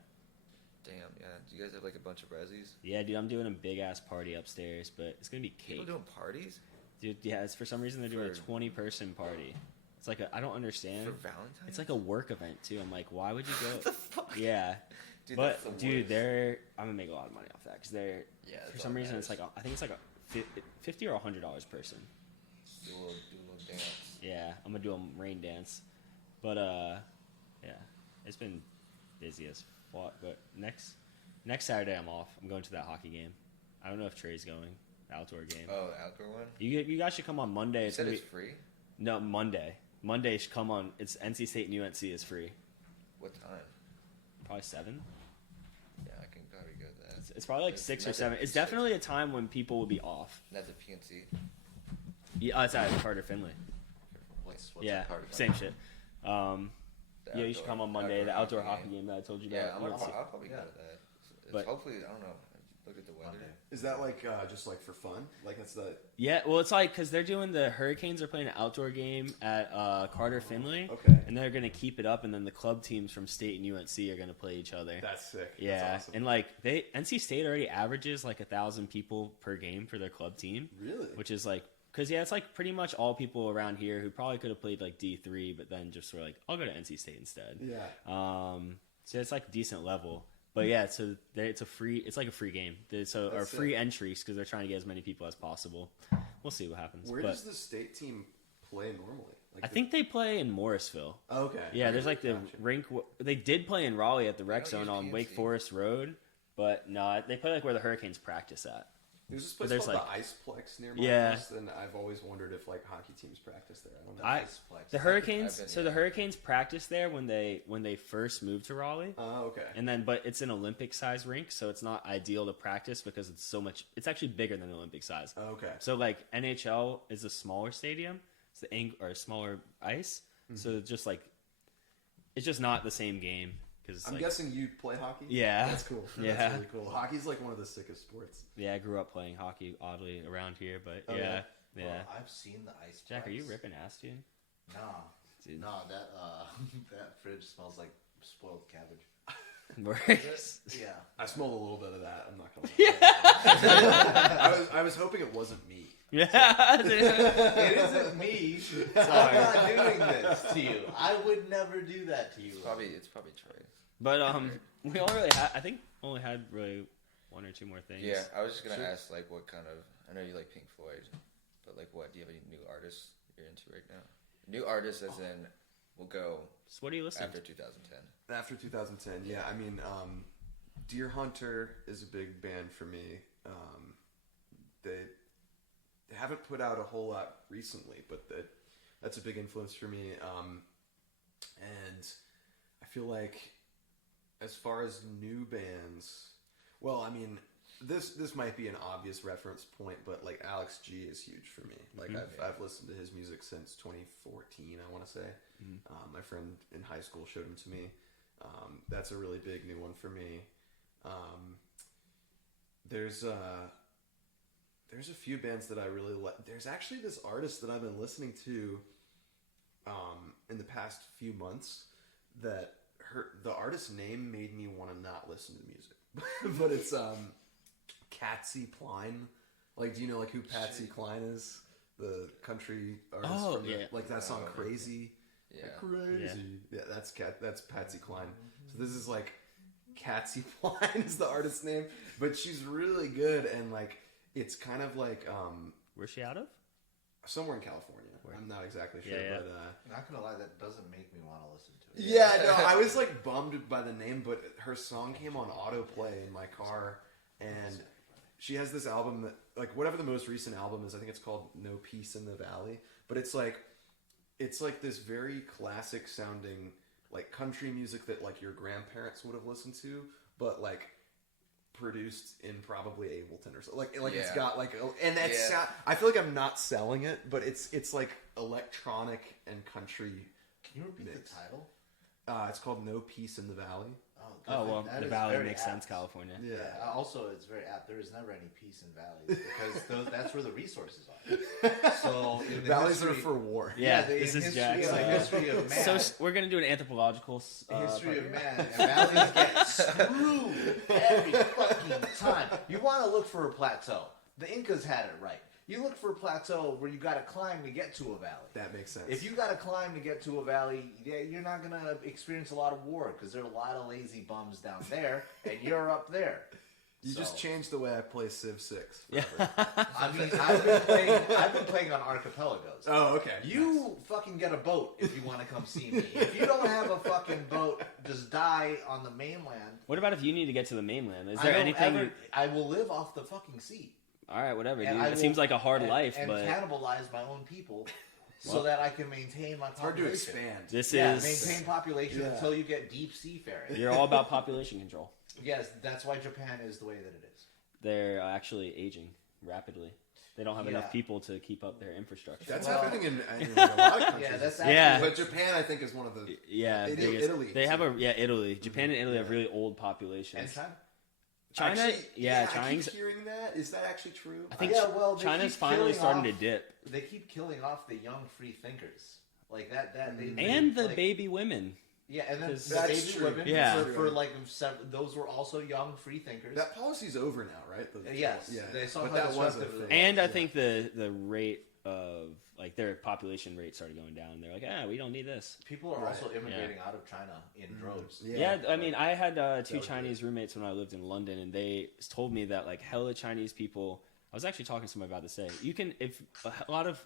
Damn. Yeah. Do you guys have like a bunch of resis? Yeah, dude, I'm doing a big ass party upstairs, but it's gonna be cake. People doing parties Dude, yeah, it's for some reason they're doing a For- 20-person party. It's like I don't understand. for Valentine's. It's like a work event too. I'm like, why would you go? What the fuck? Yeah, Dude, but that's the dude, worst. I'm gonna make a lot of money off that because they're Yeah. for that's some all that reason it's matters. like I think it's like a $50 or $100 person. do a little dance. Yeah, I'm gonna do a rain dance, but yeah, it's been busy as fuck. But next Saturday I'm off. I'm going to that hockey game. I don't know if Trey's going. The outdoor game. Oh, the outdoor one. You guys should come on Monday. You It's said gonna it's be free. no Monday. Monday should come on. It's NC State and UNC is free. What time? Probably 7. Yeah, I can probably go to that. It's probably like It's 6 or not 7. that- It's definitely a time when people will be off. That's a PNC. Yeah, it's at Carter Finley. What's Yeah, that card? same shit. The Yeah, you should outdoor- come on Monday. The outdoor hockey game. game that I told you Yeah, about. I'll probably go Yeah. to that. But- Hopefully, I don't know. Look at the weather. Monday. Is that like just like for fun? Like that's the Yeah, well, it's like because they're doing the Hurricanes are playing an outdoor game at Carter Finley, okay? and they're gonna keep it up, and then the club teams from State and UNC are gonna play each other. That's sick. Yeah, That's awesome. and like NC State already averages like 1,000 people per game for their club team, Really? which is like because it's like pretty much all people around here who probably could have played like D3, but then just were like, I'll go to NC State instead. Yeah. So it's like decent level. But yeah, so it's like a free game. So or That's free sick. entries because they're trying to get as many people as possible. We'll see what happens. Where but does the state team play normally? Like I think they play in Morrisville. Okay. Yeah, there's like the Gotcha. rink. They did play in Raleigh at the rec don't zone use on Wake PNC. Forest Road, but no, they play like where the Hurricanes practice at. There's this place there's, called like- the Iceplex near my Yeah. house, and I've always wondered if like hockey teams practice there. I don't know. The Hurricanes. I've been- So the Hurricanes practice there when they first moved to Raleigh. Oh, okay. And then, but it's an Olympic size rink, so it's not ideal to practice because it's so much. It's actually bigger than Olympic size. Oh, okay. So like NHL is a smaller stadium, it's the or smaller ice. So it's just like it's just not the same game because I'm like, guessing you play hockey. Yeah. That's cool. Yeah. That's really cool. Hockey's like one of the sickest sports. yeah, I grew up playing hockey oddly around here, but Oh, yeah, yeah? yeah. Well, I've seen the ice. Jack, are you box. ripping ass, dude? Nah, Dude. nah. That that fridge smells like spoiled cabbage. Worse. Yeah. I smelled a little bit of that. I'm not gonna lie. I was hoping it wasn't me. Yeah. It isn't me. I'm not doing this to you. I would never do that to you. It's probably Troy. But we all really had. I think only had really one or two more things. Yeah, I was just gonna ask like what kind of. I know you like Pink Floyd, but like what? Do you have any new artists you're into right now? New artists, as in, will go. So what are you listening after to? 2010? After 2010, yeah. I mean, Deer Hunter is a big band for me. They haven't put out a whole lot recently, but that's a big influence for me. And I feel like as far as new bands, well, I mean, this might be an obvious reference point, but like Alex G is huge for me. Like I've listened to his music since 2014, I want to say. My friend in high school showed him to me. That's a really big new one for me. There's a few bands that I really like. There's actually this artist that I've been listening to in the past few months that the artist's name made me want to not listen to music. But it's Patsy Cline. Like, do you know like who Patsy Cline is? The country artist from like that song Crazy. Yeah. Crazy. Yeah, that's Patsy Cline. So this is like Patsy Cline is the artist's name, but she's really good and like it's kind of like Where's she out of? somewhere in California. I'm not exactly sure, but Not gonna lie, that doesn't make me want to listen to it. yeah, no, I was like bummed by the name, but her song came on autoplay in my car, and she has this album that, like, whatever the most recent album is, I think it's called No Peace in the Valley, but it's like this very classic sounding, like, country music that, like, your grandparents would have listened to, but, like, produced in probably Ableton or something. Like it's got, like, and that's, I feel like I'm not selling it, but it's like, electronic and country. Can you repeat the title? It's called No Peace in the Valley. Oh, well, that the is Valley very makes apt. sense, California. Yeah. Also, it's very apt. There is never any peace in valleys because that's where the resources are. So in the Valleys are history, for war. Yeah, the this is history, Jack's. the history of man. So we're gonna do an anthropological. The history part. of man, and valleys get screwed every fucking time. You want to look for a plateau. The Incas had it right. You look for a plateau where you got to climb to get to a valley. That makes sense. If you got to climb to get to a valley, you're not going to experience a lot of war because there are a lot of lazy bums down there, and you're up there. You just changed the way I play Civ 6. Yeah. I mean, I've been playing on archipelagos. Oh, okay. You fucking get a boat if you want to come see me. If you don't have a fucking boat, just die on the mainland. What about if you need to get to the mainland? Is I there don't anything? ever- I will live off the fucking sea. All right, whatever, dude. And I It seems like a hard life, and but cannibalize my own people so that I can maintain my It's hard to population. expand. this is Maintain population until you get deep seafaring. you're all about population control. Yes, that's why Japan is the way that it is. They're actually aging rapidly. They don't have enough people to keep up their infrastructure. That's Well, happening in a lot of countries. Yeah, that's Yeah. actually But Japan, I think, is one of the... Yeah, Italy. They have Italy. Japan and Italy have really old populations. and China. China, Actually, yeah, I China's. keep hearing that. Is that actually true? I think Yeah, well, they China's keep finally killing starting to off- dip, They keep killing off the young free thinkers. Like that and the like, baby women. Yeah, and then 'Cause the that's baby true. women Yeah. for like those were also young free thinkers. That policy's over now, right? Yes, Yeah. they saw But how that was a disruptive it thing. And I Yeah. think the rate of like their population rate started going down. They're like, we don't need this. People are Right. also immigrating out of China in droves. Yeah, I mean, I had two was Chinese roommates when I lived in London, and they told me that like hella Chinese people. I was actually talking to somebody about this today. You can, if a lot of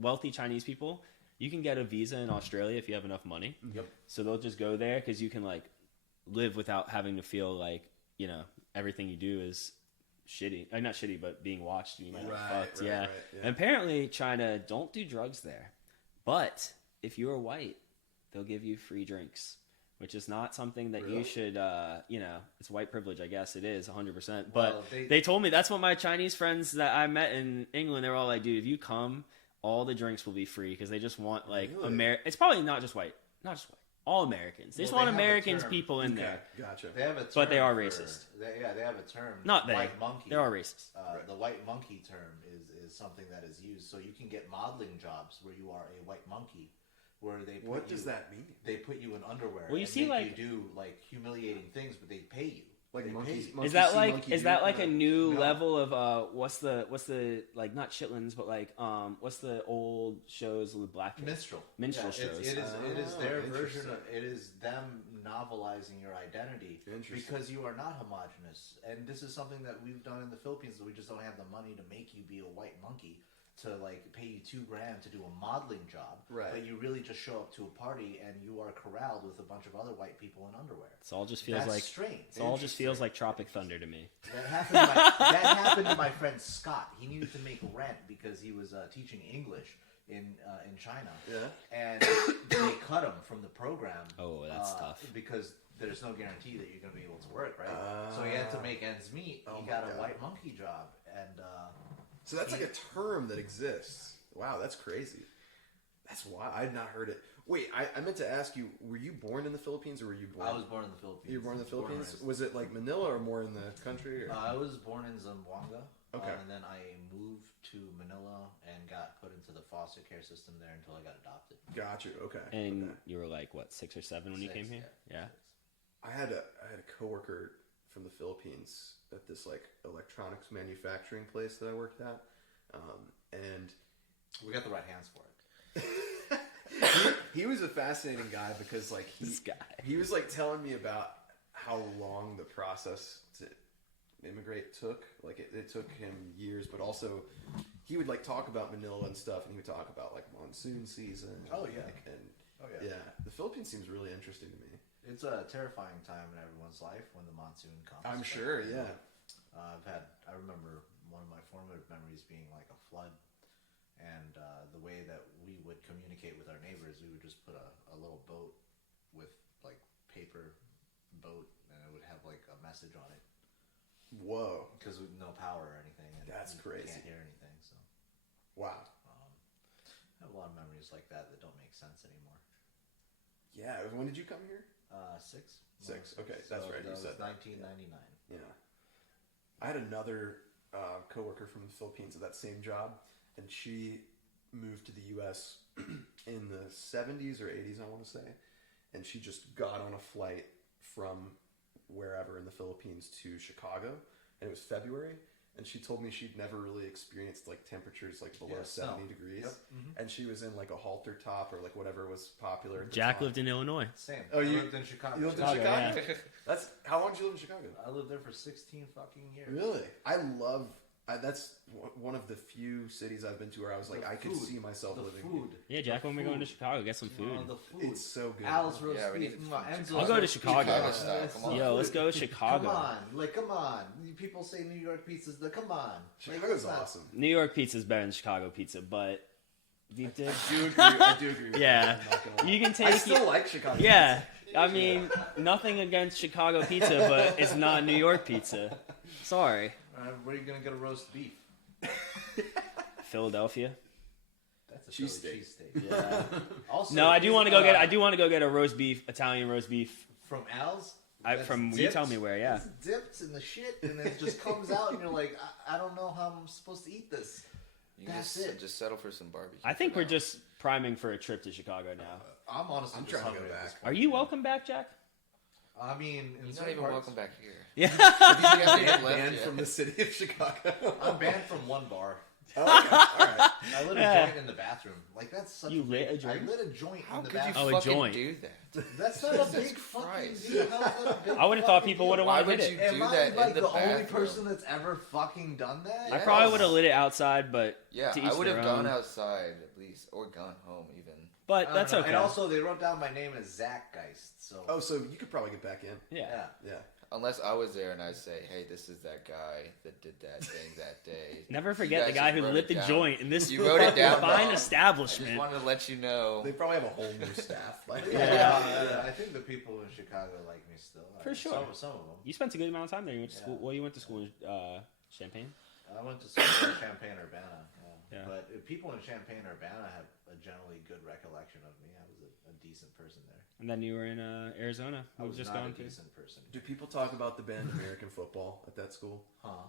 wealthy Chinese people, you can get a visa in Australia if you have enough money. Yep. So they'll just go there because you can like live without having to feel like everything you do is shitty. Not shitty, but being watched. And you might get fucked. Right, yeah. right, And apparently, China don't do drugs there, but if you are white, they'll give you free drinks, which is not something that you Really? should. It's white privilege. I guess it is 100%. But Well, they told me that's what my Chinese friends that I met in England. They were all like, "Dude, if you come, all the drinks will be free because they just want like Really? It's probably not just white, all Americans. They just Well, want they have a Americans term. people in Okay, there. gotcha. They have a term But they are for- racist. They have a term. Not they. White monkey. They are racist. The white monkey term is something that is used. So you can get modeling jobs where you are a white monkey. where they put What you, does that mean? They put you in underwear. Well, you and see, make you do like humiliating things, but they pay you. Like They pay monkeys? you. Monkey Is that see, like monkey is do that like a kinda- new No. level of what's the like not chitlins but like what's the old shows with black kids? Minstrel shows. It is Oh, their version interesting. of it is them novelizing your identity Interesting. because you are not homogenous, and this is something that we've done in the Philippines. That we just don't have the money to make you be a white monkey. To like pay you $2,000 to do a modeling job, Right. But you really just show up to a party and you are corralled with a bunch of other white people in underwear. It all just feels That's like strange. it all just feels like Tropic Thunder to me. That happened to my friend Scott. He needed to make rent because he was teaching English in China. Yeah. And they cut him from the program. Oh, that's tough. Because there's no guarantee that you're going to be able to work, right? So he had to make ends meet. Oh He my got a God. white monkey job, and So that's like a term that exists. Wow, that's crazy. That's why I had not heard it. Wait, I meant to ask you: were you born in the Philippines, or were you born? I was born in the Philippines. You were born in the Philippines. and raised. Was it like Manila or more in the country? Or? I was born in Zamboanga. Okay. And then I moved to Manila and got put into the foster care system there until I got adopted. Got you. Okay. And okay. you were like what 6 or 7 when you Six, came here? Yeah. I had a coworker from the Philippines at this like electronics manufacturing place that I worked at, and We got the right hands for it. he was a fascinating guy because like This guy. he was like telling me about how long the process to immigrate took. Like it took him years, but also he would like talk about Manila and stuff, and he would talk about like monsoon season. Oh, yeah. Yeah, the Philippines seems really interesting to me. It's a terrifying time in everyone's life when the monsoon comes. I'm But, sure, you know, yeah. I remember one of my formative memories being like a flood, and the way that we would communicate with our neighbors, we would just put a little boat with like paper boat, and it would have like a message on it Whoa, because with no power or anything. And That's you crazy. Can't hear anything, so wow. I have a lot of memories like that don't make sense anymore. Yeah, when did you come here? 6. Six, okay, that's right, you That said was that. 1999. Yeah. I had another coworker from the Philippines at that same job, and she moved to the U.S. in the 70s or 80s, I want to say, and she just got on a flight from wherever in the Philippines to Chicago, and it was February, and she told me she'd never really experienced like temperatures like below Yeah, 70 snow. degrees, Yep. Mhm. and she was in like a halter top or like whatever was popular at the Jack time. lived in Illinois. Same. Oh, I you- lived in Chicago. You lived in Chicago, Chicago? That's how long did you live in Chicago? I lived there for 16 fucking years. Really? That's one of the few cities I've been to where I was like, The I could food. see myself The living food. Yeah, Jack, when we're going to Chicago, get some food. The food. here. It's so good. Al's roast Yeah, we beef. need Enzo's I'll go to roast beef. Chicago. Chicago style, It's come the on. Yo, let's food. go to Chicago. Come on. Come on. People say New York pizza's come on. Chicago's it's not- awesome. New York pizza is better than Chicago pizza, but deep dish. I do agree with Yeah. that. I'm not gonna lie. You can I take still like Chicago. Yeah, I mean, nothing against Chicago pizza, but it's not New York pizza. Sorry, Where are you going to get a roast beef? Philadelphia. That's a Cheesesteak. cheesesteak. Yeah. Also, No, I do is, want to go get. I do want to go get a roast beef, Italian roast beef. From Al's? That's From you dipped. tell me where. Yeah. It's dipped in the shit, and it just comes out, and you're like, I don't know how I'm supposed to eat this. You That's just, it. just settle for some barbecue. I think for we're now. just priming for a trip to Chicago now. I'm honestly I'm just trying to hungry go at this back. point. Are you welcome back, Jack? I mean, in You're not certain even parts, welcome back here. Yeah. You haven't even left Banned yet. from the city of Chicago. I'm banned from one bar. Oh, okay. All right. I lit a Yeah. joint in the bathroom. Like that's such You a lit big, a joint? I lit a joint How in the could you bathroom. Oh, a fucking joint. do that? That's not a Jesus big fucking Christ. deal. How's that a big I would have thought fucking people deal? would have Why wanted to would hit you it. do Am I that like in the the only bathroom? person that's ever fucking done that? I Yes. probably would have lit it outside, but Yeah, to I each would have their gone own. outside at least, or gone home even. I But don't that's know. okay. And also, they wrote down my name as Zach Geist. So Oh, so you could probably get back in. yeah. yeah. Yeah. Unless I was there and I say, hey, this is that guy that did that thing that day. Never You forget the guys guy just who wrote lit it the down. joint in this You wrote it down fine wrong. I just establishment. wanted to let you know. They probably have a whole new staff. Like, Yeah, I think the people in Chicago like me still. For sure. Some of them. You spent a good amount of time there. You went to school. Yeah. Well, you went to school in Champaign. I went to school in Champaign-Urbana. Yeah. But people in Champaign-Urbana have a generally good recollection of me. I was a decent person there. And then you were in Arizona. I was just not gone a to. decent person. Do people talk about the band American Football at that school? Huh?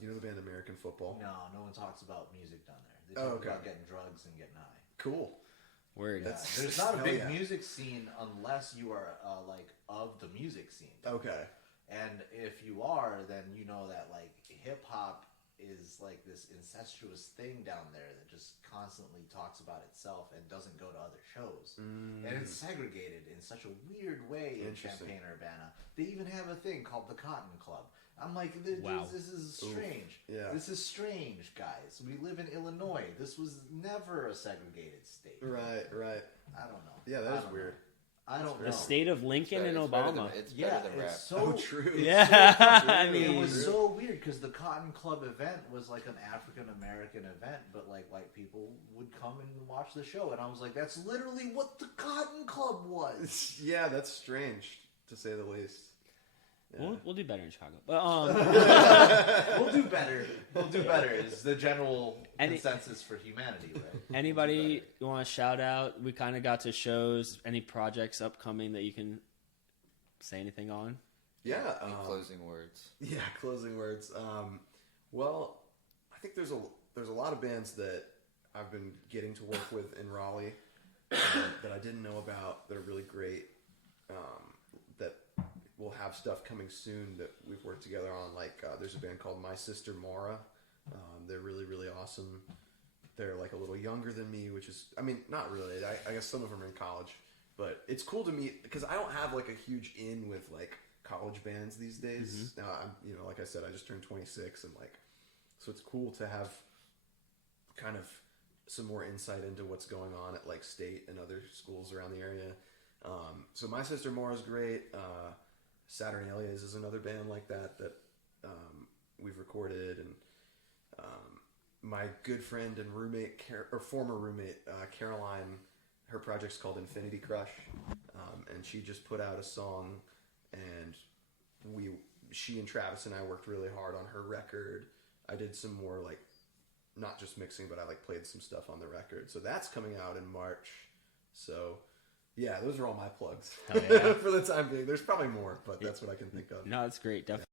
You know the band American Football? No one talks about music down there. They Oh, talk okay. about getting drugs and getting high. Cool. Word. Yeah. There's not a hell big yeah. music scene unless you are like of the music scene. Okay. And if you are, then you know that like hip hop is like this incestuous thing down there that just constantly talks about itself and doesn't go to other shows. And it's segregated in such a weird way in Interesting. Champaign-Urbana. They even have a thing called the Cotton Club. I'm like, Wow. this is strange. Yeah. This is strange, guys. We live in Illinois. This was never a segregated state. Right. I don't know. Yeah, I that is don't weird. know. I don't know. The state of Lincoln and Obama. It's Yeah, better than rap. it's so Oh, true. Yeah, I It mean, was so weird because the Cotton Club event was like an African American event, but like white people would come and watch the show, and I was like, "That's literally what the Cotton Club was." Yeah, that's strange to say the least. Yeah. we'll do better in Chicago. But We'll do better. We'll do better. Is the general Any- consensus for humanity, right? anybody you want to shout out? We kind of got to shows. Any projects upcoming that you can say anything on? Yeah. Any closing words? Yeah, closing words. Well, I think there's a lot of bands that I've been getting to work with in Raleigh that I didn't know about that are really great. That we'll have stuff coming soon that we've worked together on. Like there's a band called My Sister Mara. They're really, really awesome. They're like a little younger than me, which is, I mean, not really. I guess some of them are in college, but it's cool to meet because I don't have like a huge in with like college bands these days. Now I'm, like I said, I just turned 26 and like, so it's cool to have kind of some more insight into what's going on at like state and other schools around the area. So My Sister Mora's great. Saturnalias is another band like that we've recorded, and my good friend and roommate, or former roommate, Caroline, her project's called Infinity Crush, and she just put out a song, and she and Travis and I worked really hard on her record. I did some more like, not just mixing, but I like played some stuff on the record. So that's coming out in March. So yeah, those are all my plugs Hell yeah. for the time being. There's probably more, but that's what I can think of. No, it's great. Definitely.